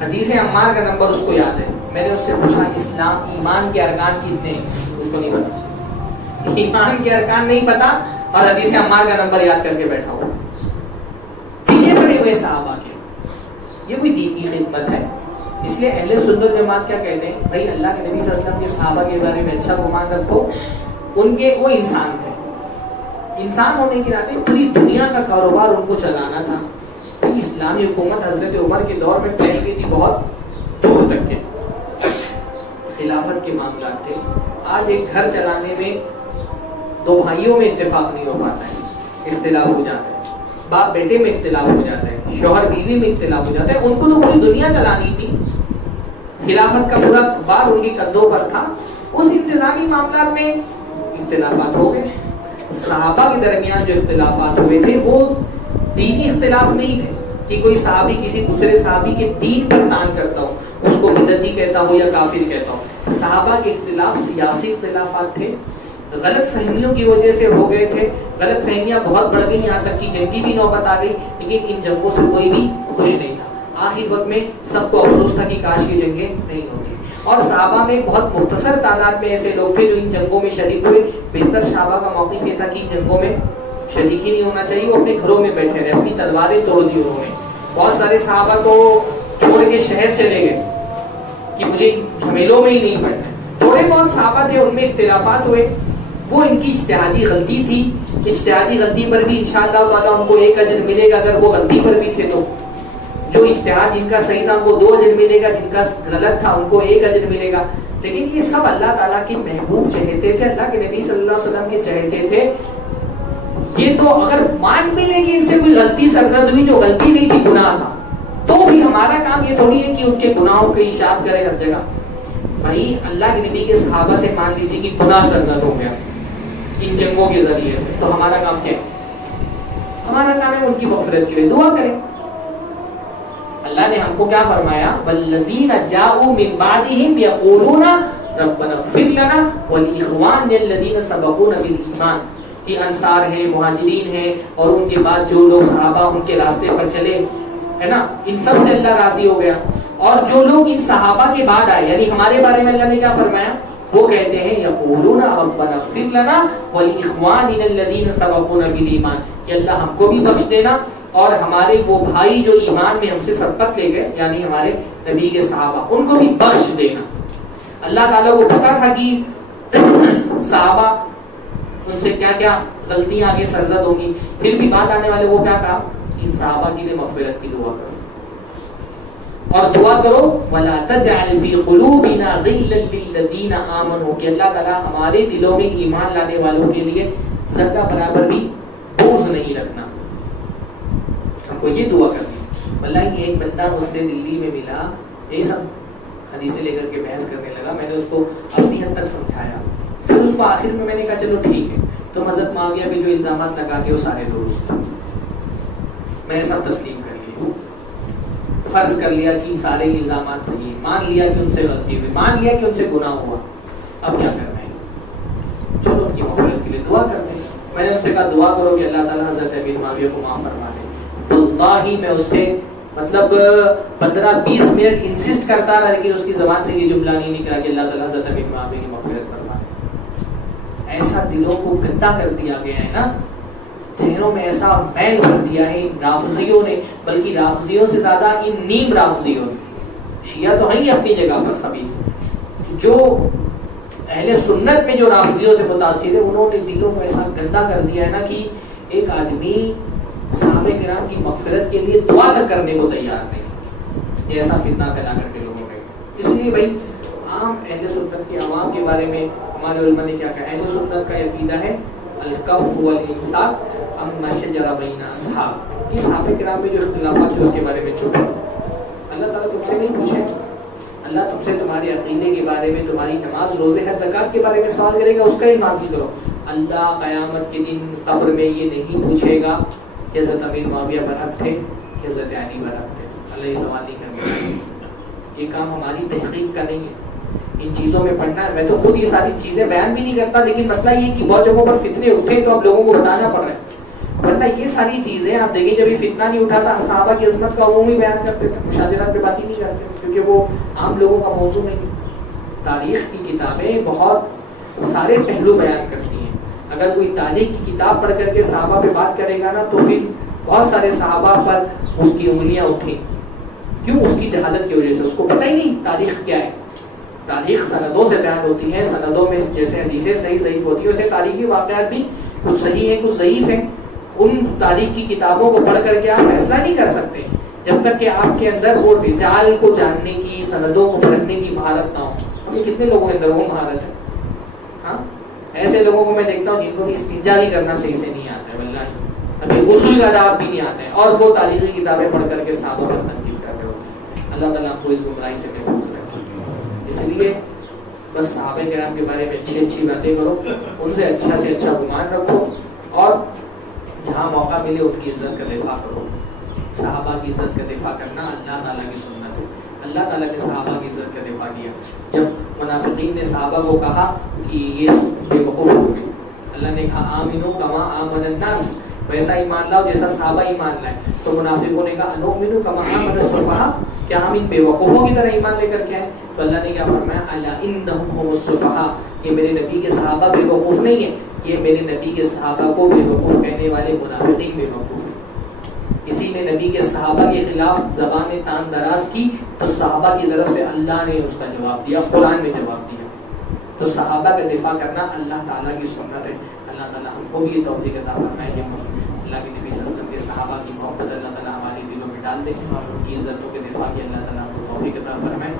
حدیث عمار کا نمبر اس کو یاد ہے، میں نے اس سے پوچھا اسلام ایمان کے ارکان کتنے ہیں، اس کو نہیں پتا، ایمان کے ارکان نہیں پتا اور حدیث عمار کا نمبر یاد کر کے بیٹھا ہوا، پیچھے پڑے ہوئے صحابہ کے۔ یہ کوئی دین کی خدمت ہے؟ اس لیے اہل سنت جماعت کیا کہتے ہیں بھائی اللہ کے نبی صلی اللہ علیہ وسلم کے صحابہ کے بارے میں اچھا گمان رکھو، ان کے وہ انسان تھے، انسان ہونے کے ناطے پوری دنیا کا کاروبار ان کو چلانا تھا۔ اسلامی حکومت حضرت عمر کے دور میں پھیل گئی تھی بہت دور تک کے، خلافت کے معاملات تھے۔ آج ایک گھر چلانے میں 2 بھائیوں میں اتفاق نہیں ہو پاتا ہے، اختلاف ہو جاتا ہے، باپ بیٹے میں اختلاف ہو جاتا ہے، شوہر بیوی میں اختلاف ہو جاتا ہے۔ ان کو تو پوری دنیا چلانی تھی، خلافت کا پورا بار ان کے کندھوں پر تھا، اس انتظامی معاملات میں اختلافات ہو گئے۔ صحابہ کے درمیان جو اختلافات ہوئے تھے وہ دینی اختلاف نہیں تھے کہ کوئی صحابی کسی دوسرے صحابی کے دین پر تان کرتا ہو، اس کو بدعتی کہتا ہو یا کافر کہتا ہو۔ صحابہ کے اختلاف سیاسی اختلافات تھے، غلط فہمیوں کی وجہ سے ہو گئے تھے، غلط فہمیاں بہت بڑھ گئی، یہاں تک کہ جنگ کی بھی نوبت آ گئی، لیکن ان جنگوں سے کوئی بھی خوش نہیں تھا۔ آخر وقت میں سب کو افسوس تھا کہ کاش یہ جنگیں نہیں ہوتی، اور صحابہ میں بہت مختصر تعداد میں ایسے لوگ تھے جو ان جنگوں میں شریک ہوئے۔ بیشتر صحابہ کا موقف یہ تھا کہ جنگوں میں شریک ہی نہیں ہونا چاہیے، وہ اپنے گھروں میں بیٹھے رہے، اپنی تلواریں توڑ دی انہوں نے۔ بہت سارے صحابہ تو چھوڑ کے شہر چلے گئے کہ مجھے جھمیلوں میں ہی نہیں پڑنا۔ تھوڑے بہت صحابہ تھے ان میں اختلافات ہوئے، وہ ان کی اجتہادی غلطی تھی، اجتہادی غلطی پر بھی انشاءاللہ تعالیٰ ان کو 1 اجر ملے گا اگر وہ غلطی پر بھی تھے تو۔ جو اجتہاد جن کا صحیح تھا ان کو 2 اجر ملے گا، جن کا غلط تھا ان کو 1 اجر ملے گا۔ لیکن یہ سب اللہ تعالیٰ کے محبوب چہتے تھے، اللہ کے نبی صلی اللہ علیہ وسلم کے چہتے تھے۔ یہ تو اگر مان بھی لیں کہ ان سے کوئی غلطی سرزد ہوئی جو غلطی نہیں تھی، گناہ تھا، تو بھی ہمارا کام یہ تھوڑی ہے کہ ان کے گناہوں کی اشاعت کرے ہر جگہ۔ بھائی اللہ کے نبی کے صحابہ سے مان لیجیے کہ گناہ سرزد ہو گیا ان جنگوں کے ذریعے سے، تو ہمارا کام کیا ہے؟ ہمارا کام ہے ان کی مغفرت کے لیے دعا کریں۔ اللہ نے ہم کو کیا فرمایا؟ والذین جاءوا من بعدهم یقولون ربنا اغفر لنا ولاخواننا الذین سبقونا بالایمان کہ انصار ہیں، مہاجرین ہیں، اور ان کے بعد جو لوگ صحابہ ان کے راستے پر چلے، ہے نا، ان سب سے اللہ راضی ہو گیا. اور جو لوگ ان صحابہ کے بعد آئے، یعنی ہمارے بارے میں اللہ نے کیا فرمایا؟ وہ کہتے ہیں یقولون ربنا اغفر لنا ولاخواننا الذین سبقونا بالایمان، کہ اللہ ہم کو بھی بخش دینا اور ہمارے وہ بھائی جو ایمان میں ہم سے سبقت لے گئے، یعنی ہمارے نبی کے صحابہ، ان کو بھی بخش دینا. اللہ تعالیٰ کو پتا تھا کہ صحابہ ان سے کیا کیا غلطیاں آگے سرزد ہوگی، پھر بھی بات آنے والے وہ کیا کہا؟ ان صحابہ کے لیے مغفرت کی دعا کرو، اور دعا کرو وَلَا تَجْعَلْ فِي قُلُوبِنَا غِلًّا لِّلَّذِينَ آمَنُوا، کہ اللہ تعالیٰ ہمارے دلوں میں ایمان لانے والوں کے لیے ذرہ برابر بھی بغض نہیں رکھنا. ہم کو یہ دعا کرنی. واللہ یہ ایک بندہ مجھ سے دلی میں ملا، یہی سب حدیثیں لے کر کے بحث کرنے لگا. میں نے اس کو اپنی حد تک سمجھایا، پھر اس کو آخر میں نے کہا چلو ٹھیک ہے، تو حضرت معاویہ پہ جو الزامات لگا کے وہ سارے درست، میں نے سب تسلیم کر لیے، فرض کر لیا کہ سارے الزامات صحیح ہیں، مان لیا کہ ان سے غلطی ہوئی، مان لیا کہ ان سے گناہ ہوا. اب کیا کرنا ہے؟ چلو ان کی مغفرت کے لیے دعا کرتے ہیں. میں نے ان سے کہا دعا کرو کہ اللہ تعالیٰ حضرت امیر معاویہ کو معاف فرما دے. واللہ میں اس سے مطلب 15-20 منٹ انسسٹ کرتا رہا، لیکن اس کی زبان سے یہ جملہ نہیں نکلا کہ اللہ تعالیٰ حضرت امیر معاویہ کی مغفرت فرما دے. ایسا دلوں کو گندا کر دیا گیا ہے نا، چہروں میں ایسا میل بھر دیا ہے ان رافضیوں نے، بلکہ رافضیوں سے زیادہ ان نیم رافضیوں نے. شیعہ تو ہیں اپنی جگہ پر خبیث، جو اہل سنت میں جو رافضیوں سے متاثر ہے، انہوں نے دلوں کو ایسا گندا کر دیا ہے نا کہ ایک آدمی صحابہ کرام کی مغفرت کے لیے دعا تک کرنے کو تیار نہیں. یہ ایسا فتنہ پھیلا کر کے لوگوں میں. اس لیے بھائی عام اہل سنت کے عوام کے بارے میں ہمارے علماء نے کیا کہا؟ اہل سنت کا عقیدہ ہے الکف والامساک عما شجر بین اصحاب. یہ صحابہ کرام میں جو اختلافات ہیں اس کے بارے میں چھوڑو. اللہ تعالیٰ تم سے نہیں پوچھے، اللہ تم سے تمہارے عقیدے کے بارے میں، تمہاری نماز روزے حج زکات کے بارے میں سوال کرے گا، اس کا ہی حاصل کرو. اللہ قیامت کے دن قبر میں یہ نہیں پوچھے گا کہ حضرت امیر معاویہ برحق تھے کہ حضرت علی برحق تھے. اللہ یہ سوال نہیں کرے گا. یہ کام ہماری تحقیق کا نہیں ہے، ان چیزوں میں پڑھنا ہے. میں تو خود یہ ساری چیزیں بیان بھی نہیں کرتا، لیکن مسئلہ یہ کہ بہت جگہوں پر فتنے اٹھے تو اب لوگوں کو بتانا پڑ رہا ہے. ورنہ یہ ساری چیزیں آپ دیکھیں، جب یہ فتنہ نہیں اٹھا تھا صحابہ کی عظمت کا عمومی بیان کرتے تھے، مشاجرات پہ بات ہی نہیں کرتے، کیونکہ وہ عام لوگوں کا موضوع نہیں. تاریخ کی کتابیں بہت سارے پہلو بیان کرتی ہیں. اگر کوئی تاریخ کی کتاب پڑھ کر کے صحابہ پہ بات کرے گا نا، تو پھر بہت سارے صحابہ پر اس کی انگلیاں اٹھیں. کیوں؟ اس کی جہالت کی وجہ سے. اس کو پتہ ہی نہیں تاریخ کیا ہے. تاریخ سندوں سے بیان ہوتی ہے، سندوں میں جیسے حدیثیں صحیح ضعیف ہوتی ہے، ویسے تاریخی واقعات بھی کچھ صحیح ہیں کچھ ضعیف ہیں. ان تاریخ کی کتابوں کو پڑھ کر کے آپ فیصلہ نہیں کر سکتے جب تک کہ آپ کے اندر وہ رجال کو جاننے کی، سندوں کو پڑھنے کی مہارت نہ ہو. ابھی کتنے لوگوں کے اندر وہ مہارت ہے؟ ہاں، ایسے لوگوں کو میں دیکھتا ہوں جن کو بھی استنجا بھی کرنا صحیح سے نہیں آتا ہے، واللہ ابھی غسل کا آداب بھی نہیں آتا ہے، اور وہ تاریخی کتابیں پڑھ کر کے صحابہ پر تنقید کر رہے ہوتے ہیں. اللہ تعالیٰ آپ کو اس گمراہی سے محفوظ رکھے. اس لیے بس صحابہ کرام کے بارے میں اچھی اچھی باتیں کرو، ان سے اچھا گمان رکھو، اور جہاں موقع ملے ان کی عزت کا دفاع کرو. صحابہ کی عزت کا دفاع کرنا اللہ تعالیٰ کی سنت ہے. اللہ تعالیٰ نے صحابہ کی عزت کا دفاع کیا. جب منافقین نے صحابہ کو کہا کہ یہ بے وقوف ہو گئے، اللہ نے کہا آمنو کما آمن الناس، ویسا ایمان لاؤ جیسا صحابہ ایمان لائے. تو منافقوں نے کہا انؤمن کما آمن السفہاء، کیا ہم ان بے وقوفوں کی طرح ایمان لے کر کے آئے؟ تو اللہ نے کیا فرمایا؟ الا انہم هم السفہاء، یہ میرے نبی کے صحابہ بے وقوف نہیں ہیں، یہ میرے نبی کے صحابہ کو بے وقوف کہنے والے منافقین بے وقوف ہیں. کسی نے نبی کے صحابہ کے خلاف زبان تان دراز کی تو صحابہ کی طرف سے اللہ نے اس کا جواب دیا، قرآن میں جواب دیا. تو صحابہ کا دفاع کرنا اللہ تعالیٰ کی سنت ہے. اللہ تعالیٰ ہم کو بھی یہ توفیق عطا فرمائے کہ اللہ کے نبی صلی اللہ علیہ وسلم کے صحابہ کی محبت اللہ تعالیٰ ہمارے دلوں میں ڈال دے، ان کی عزتوں کے دفاع کی اللہ تعالیٰ ہم کو توفیق عطا فرمائے.